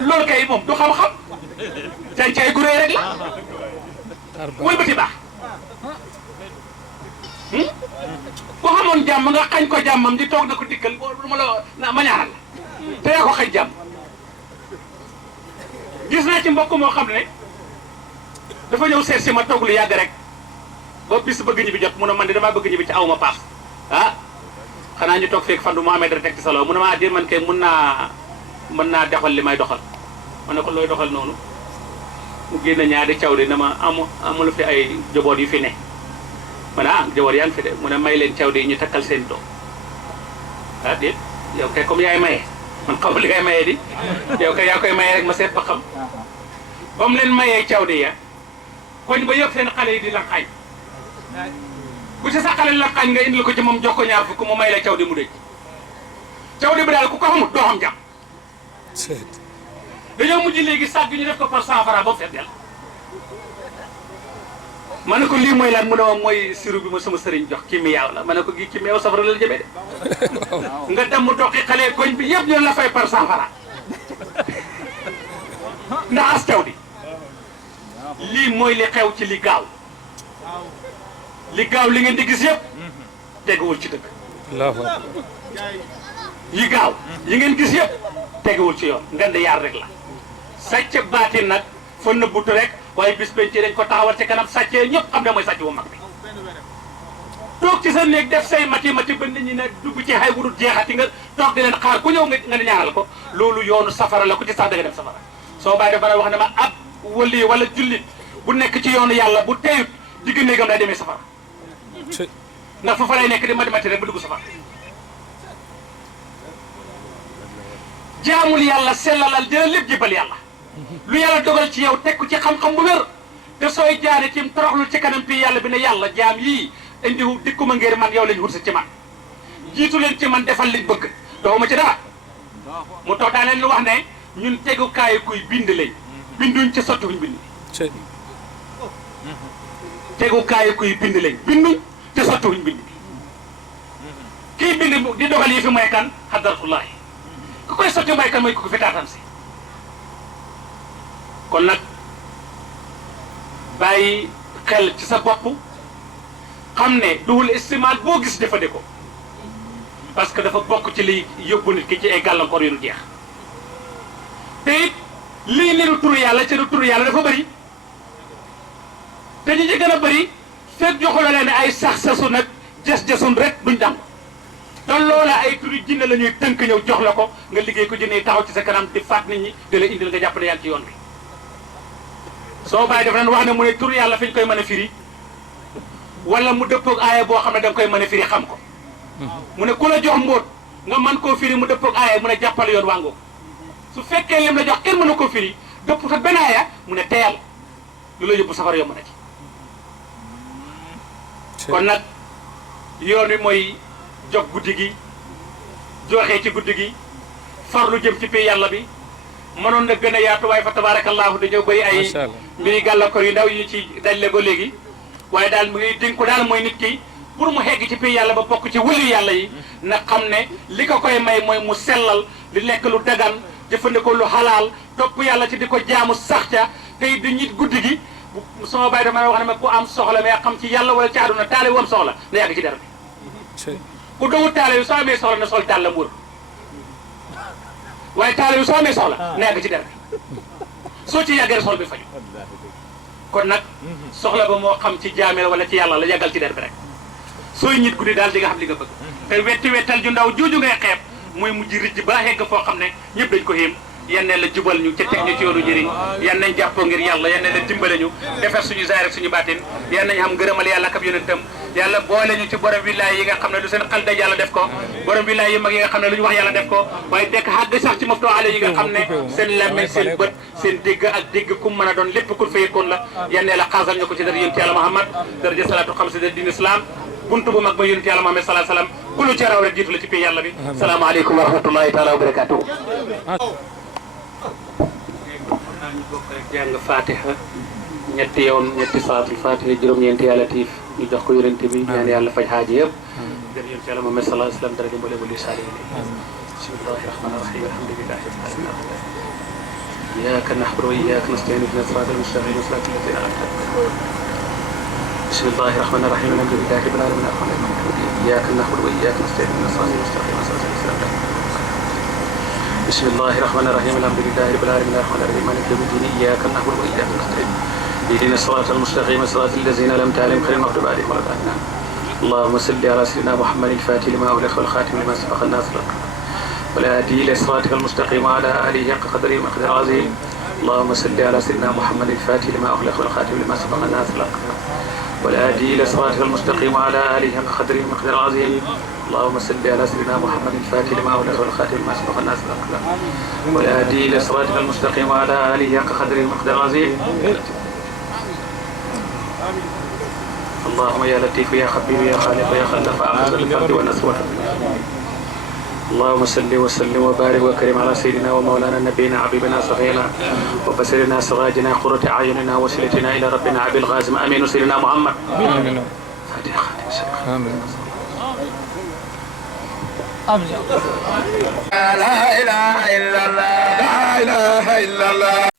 loolu kay moom du xam-xam càncax gu rëy rek la wëlbati baax ku xamoon jàmm nga xañ ko jàmmam di toog na ko dikkal du ma la ma ñaaral la te yaa ko xañ jàmm gis naa ci mbokk moo xam ne dafa ñëw seet si ma toog lu yàgg rek ba bis bëgg ñibbi jot mu ne man de damaa bëgg ñibbi ci aw ma paas ah xanaa ñu toog fekk fan du mu amee dara teg ci salo mu ne ma dir man kay mën naa doxal li may doxal ma ne ko looy doxal noonu mu génn ñaari caw di na ma amul fi ay joboot yu fi ne ma ne ah joboot yaa ngi fi de mu ne may leen caw di ñu takkal seen doom ah déet yow kay comme yaay maye man xamul li ngay maye di yow kay yaa koy maye rek ma seet ba xam ba mu leen mayee caw di ya koñ ba yëpp seen xale yi di la xañ bu ci sa xale la xañ nga indil ko ci moom jox ko ñaar fukk mu may la caw di mu dëj caw di bi daal ku ko xamut doo xam jàmm dañoo mujj léegi sàgg ñu def ko par 100 francs ba mu fees del ma ne ko lii mooy lan mu ne ma mooy siru bi ma sama sëriñ jox kii mi yaaw la ma ne ko gi kii mi yaaw safara la jëmee de nga dem mu toqi xale koñ bi yëpp ñu la fay par 100 francs ndax as caw di lii mooy li xew ci li gaaw li ngeen di gis yëpp teguwul ci dëgg yi gaaw yi ngeen gis yëpp teguwul ci yoon ngeen di yaar rek la sàcc baatin nag fa nëbbutu rek waaye bis penc dañ ko taxawal ci kanam sàccee ñëpp xam ne mooy sàcc bu mag bi toog ci sa néeg def say mati ba nit ñi ne dugg ci xay wurut jeexati nga toog di leen xaar ku ñëw nga ne ñaaral ko loolu yoonu safara la ku ci sax da nga dem safara soo bàyyi dafa wax ne ma ab wali wala jullit bu nekk ci yoonu yàlla bu teyut digg néegam day demee safara ndax fa lay nekk di mati rek ba dugg safara jaamul yàlla sellalal dina lépp jëbal yàlla lu yàlla dogal ci yow teg ko ci xam-xam bu wér te sooy jaare ci toroxlu ci kanam pi yàlla bi ne yàlla jaam yii indi dikkuma ngir man yow lañ wut si ci man jiitu leen ci man defal liñ bëgg doxuma ci dara mu toog daa leen lu wax ne ñun tegukaayu kuy bind lañ binduñ ci sottiwuñ bind tegukaayu kuy bind lañ binduñ ci sottiwuñ bind kii bind di dogal yi fi mooy kan xadaratullahi ku koy sotti mooy kan mooy ku ko fi taatam si kon nag bàyyi xel ci sa bopp xam ne duwul istimaal boo gis jëfandikoo parce que dafa bokk ci liy yóbbu nit ki ci ay gàllankoor yu dul jeex te it lii niru turu yàlla ci turu yàlla dafa bëri te ñi ci gën a bëri fekk joxu la leen ay sax-sasu nag jas-jasun rek duñ dam te loola ay turu jinne la ñuy tënk ñëw jox la ko nga liggéey ko jinne yi taxaw ci sa kanam di faat nit ñi di la indil nga jàpp ne yàlla ci yoon bi soo bàyyi def nañ wax ne mu ne turu yàlla fi ñu koy mën a firi wala mu dëppoog aaya boo xam ne da nga koy mën a firi xam ko mu ne ku la jox mbóot nga mën koo firi mu dëppoog aaya mu ne jàppal yoon wàngoo su fekkee lim la jox kenn mënu ko firi dëpp sa benn aaya mu ne teyal lu la yóbbu safara yomb na ci kon nag yoon wi mooy jox guddi gi joxee ci guddi gi farlu jëm ci pay yàlla bi mënoon na gën a yaatu waaye fa tabaarakallaahu dañoo bëri ay mbiri gàllankoor yu ndaw yi ci dajle ba léegi waaye daal mu ngi dénku daal mooy nit ki pour mu xegg ci pay yàlla ba bokk ci wëli yàlla yi na xam ne li ko koy may mooy mu sellal di lekk lu dagan jëfandikoo lu xalaal topp yàlla ci di ko jaamu sax ca tey di ñit guddi gi sama baay dama wax ne ma ku am soxla mais xam ci yàlla wala ci àdduna taale wu am soxla na yàgg ci dara bi ku dogu taale yu soo amee soxla na sol taal la mbur waaye taale yu soo amee soxla na yàgg ci dara bi soo ci yàggee sol bi faju kon nag soxla ba moo xam ci jaamee wala ci yàlla la yàggal ci der bi rek sooy ñit guddi daal di nga xam li nga bëgg te wetti wettal ju ndaw jooju ngay xeeb mooy mujj rijj ba xegg foo xam ne ñëpp dañ ko xéem yan ne la jubal ñu ca teg ñu ci yoonu njëriñ yan nañ jàppoo ngir yàlla yan ne la dimbale ñu defar suñu zaahir ak suñu baatin yan nañ xam ngërëmal yàlla ak ab yonentam yàlla boole ñu ci borom wilaay yi nga xam ne lu seen xel daj yàlla def ko borom wilaay yi mag yi nga xam ne lu ñu wax yàlla def ko waaye dekk xàgg sax ci maftu ale yi nga xam ne seen làmmiñ seen bët seen dégg ak dégg ku mën a doon lépp kun fayekoon la yan ne la xaasal ñu ko ci dara yonent yàlla Muhammad daraja salaatu xam si da din islam buntu bu mag ba yonent yàlla Muhammad sallallahu alayhi wasallam ku lu ci raw rek jiitu la ci pay yàlla bi salaamaaleykum wa rahmatullahi taala wa barakatuh ñu bokk rek jàng fatiha ñetti yoon ñetti salaatul fatiha juróom-ñeenti yàlla tiif ñu jox ko yonent bi ñaan yàlla faj xaaji yëpp def yonent yàlla Muhammad sallallahu alayhi wasallam daraja mbole wali salihin bismillahi rahmani rahim alhamdulillahi rabbil alamin iyyaka na'budu wa iyyaka nasta'in ihdinas siratal mustaqim siratal ladzina an'amta alayhim بسم الله الرحمن الرحيم الحمد لله رب العالمين الرحمن الرحيم اياك نعبد واياك نستعين اهدنا الصراط المستقيم صراط الذين انعمت عليهم بسم الله الرحمن الرحيم الحمد لله رب العالمين الرحمن الرحيم مالك يوم الدين اياك نعبد واياك نستعين اهدنا الصراط المستقيم صراط الذين انعمت عليهم غير المغضوب عليهم ولا الضالين اللهم صل على سيدنا محمد الفاتح لما أغلق والخاتم لما سبق الناصر والهادي الى صراطك المستقيم وعلى اله حق قدره ومقداره العظيم اللهم صل على سيدنا محمد الفاتح لما أغلق والخاتم لما سبق الناصر والهادي الى صراطك المستقيم وعلى اله حق قدره ومقداره العظيم اللهم صل على سيدنا محمد الفاتح لما أغلق والخاتم لما سبق الناس والهادي الى صراطك المستقيم وعلى اله حق قدره ومقداره العظيم اللهم يا لطيف يا خبير يا خالق يا خلاق اعوذ بالفرد والنصر اللهم صل وسلم وبارك وكرم على سيدنا ومولانا نبينا حبيبنا صفينا وبصيرنا سراجنا قرة اعيننا وسيلتنا الى ربنا ابي القاسم امين سيدنا محمد امين فاتحه امين لا اله الا الله لا اله الا الله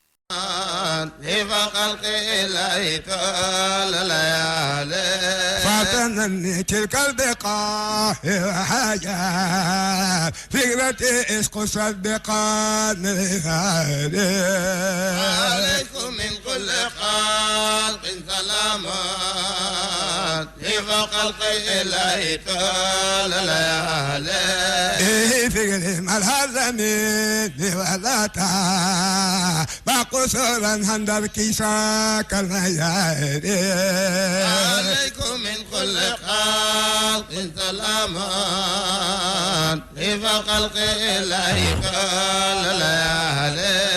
في خلق الله طال الليالي فاتنني تلك البقاع حاجات فكرتي اسق صدقان عليكم من كل خلق سلامات في خلق الله طال الليالي فكري ملهزمني ولا باقصرا هندر كيساك الليالي عليكم من كل خلق سلامات في خلق الله طال الليالي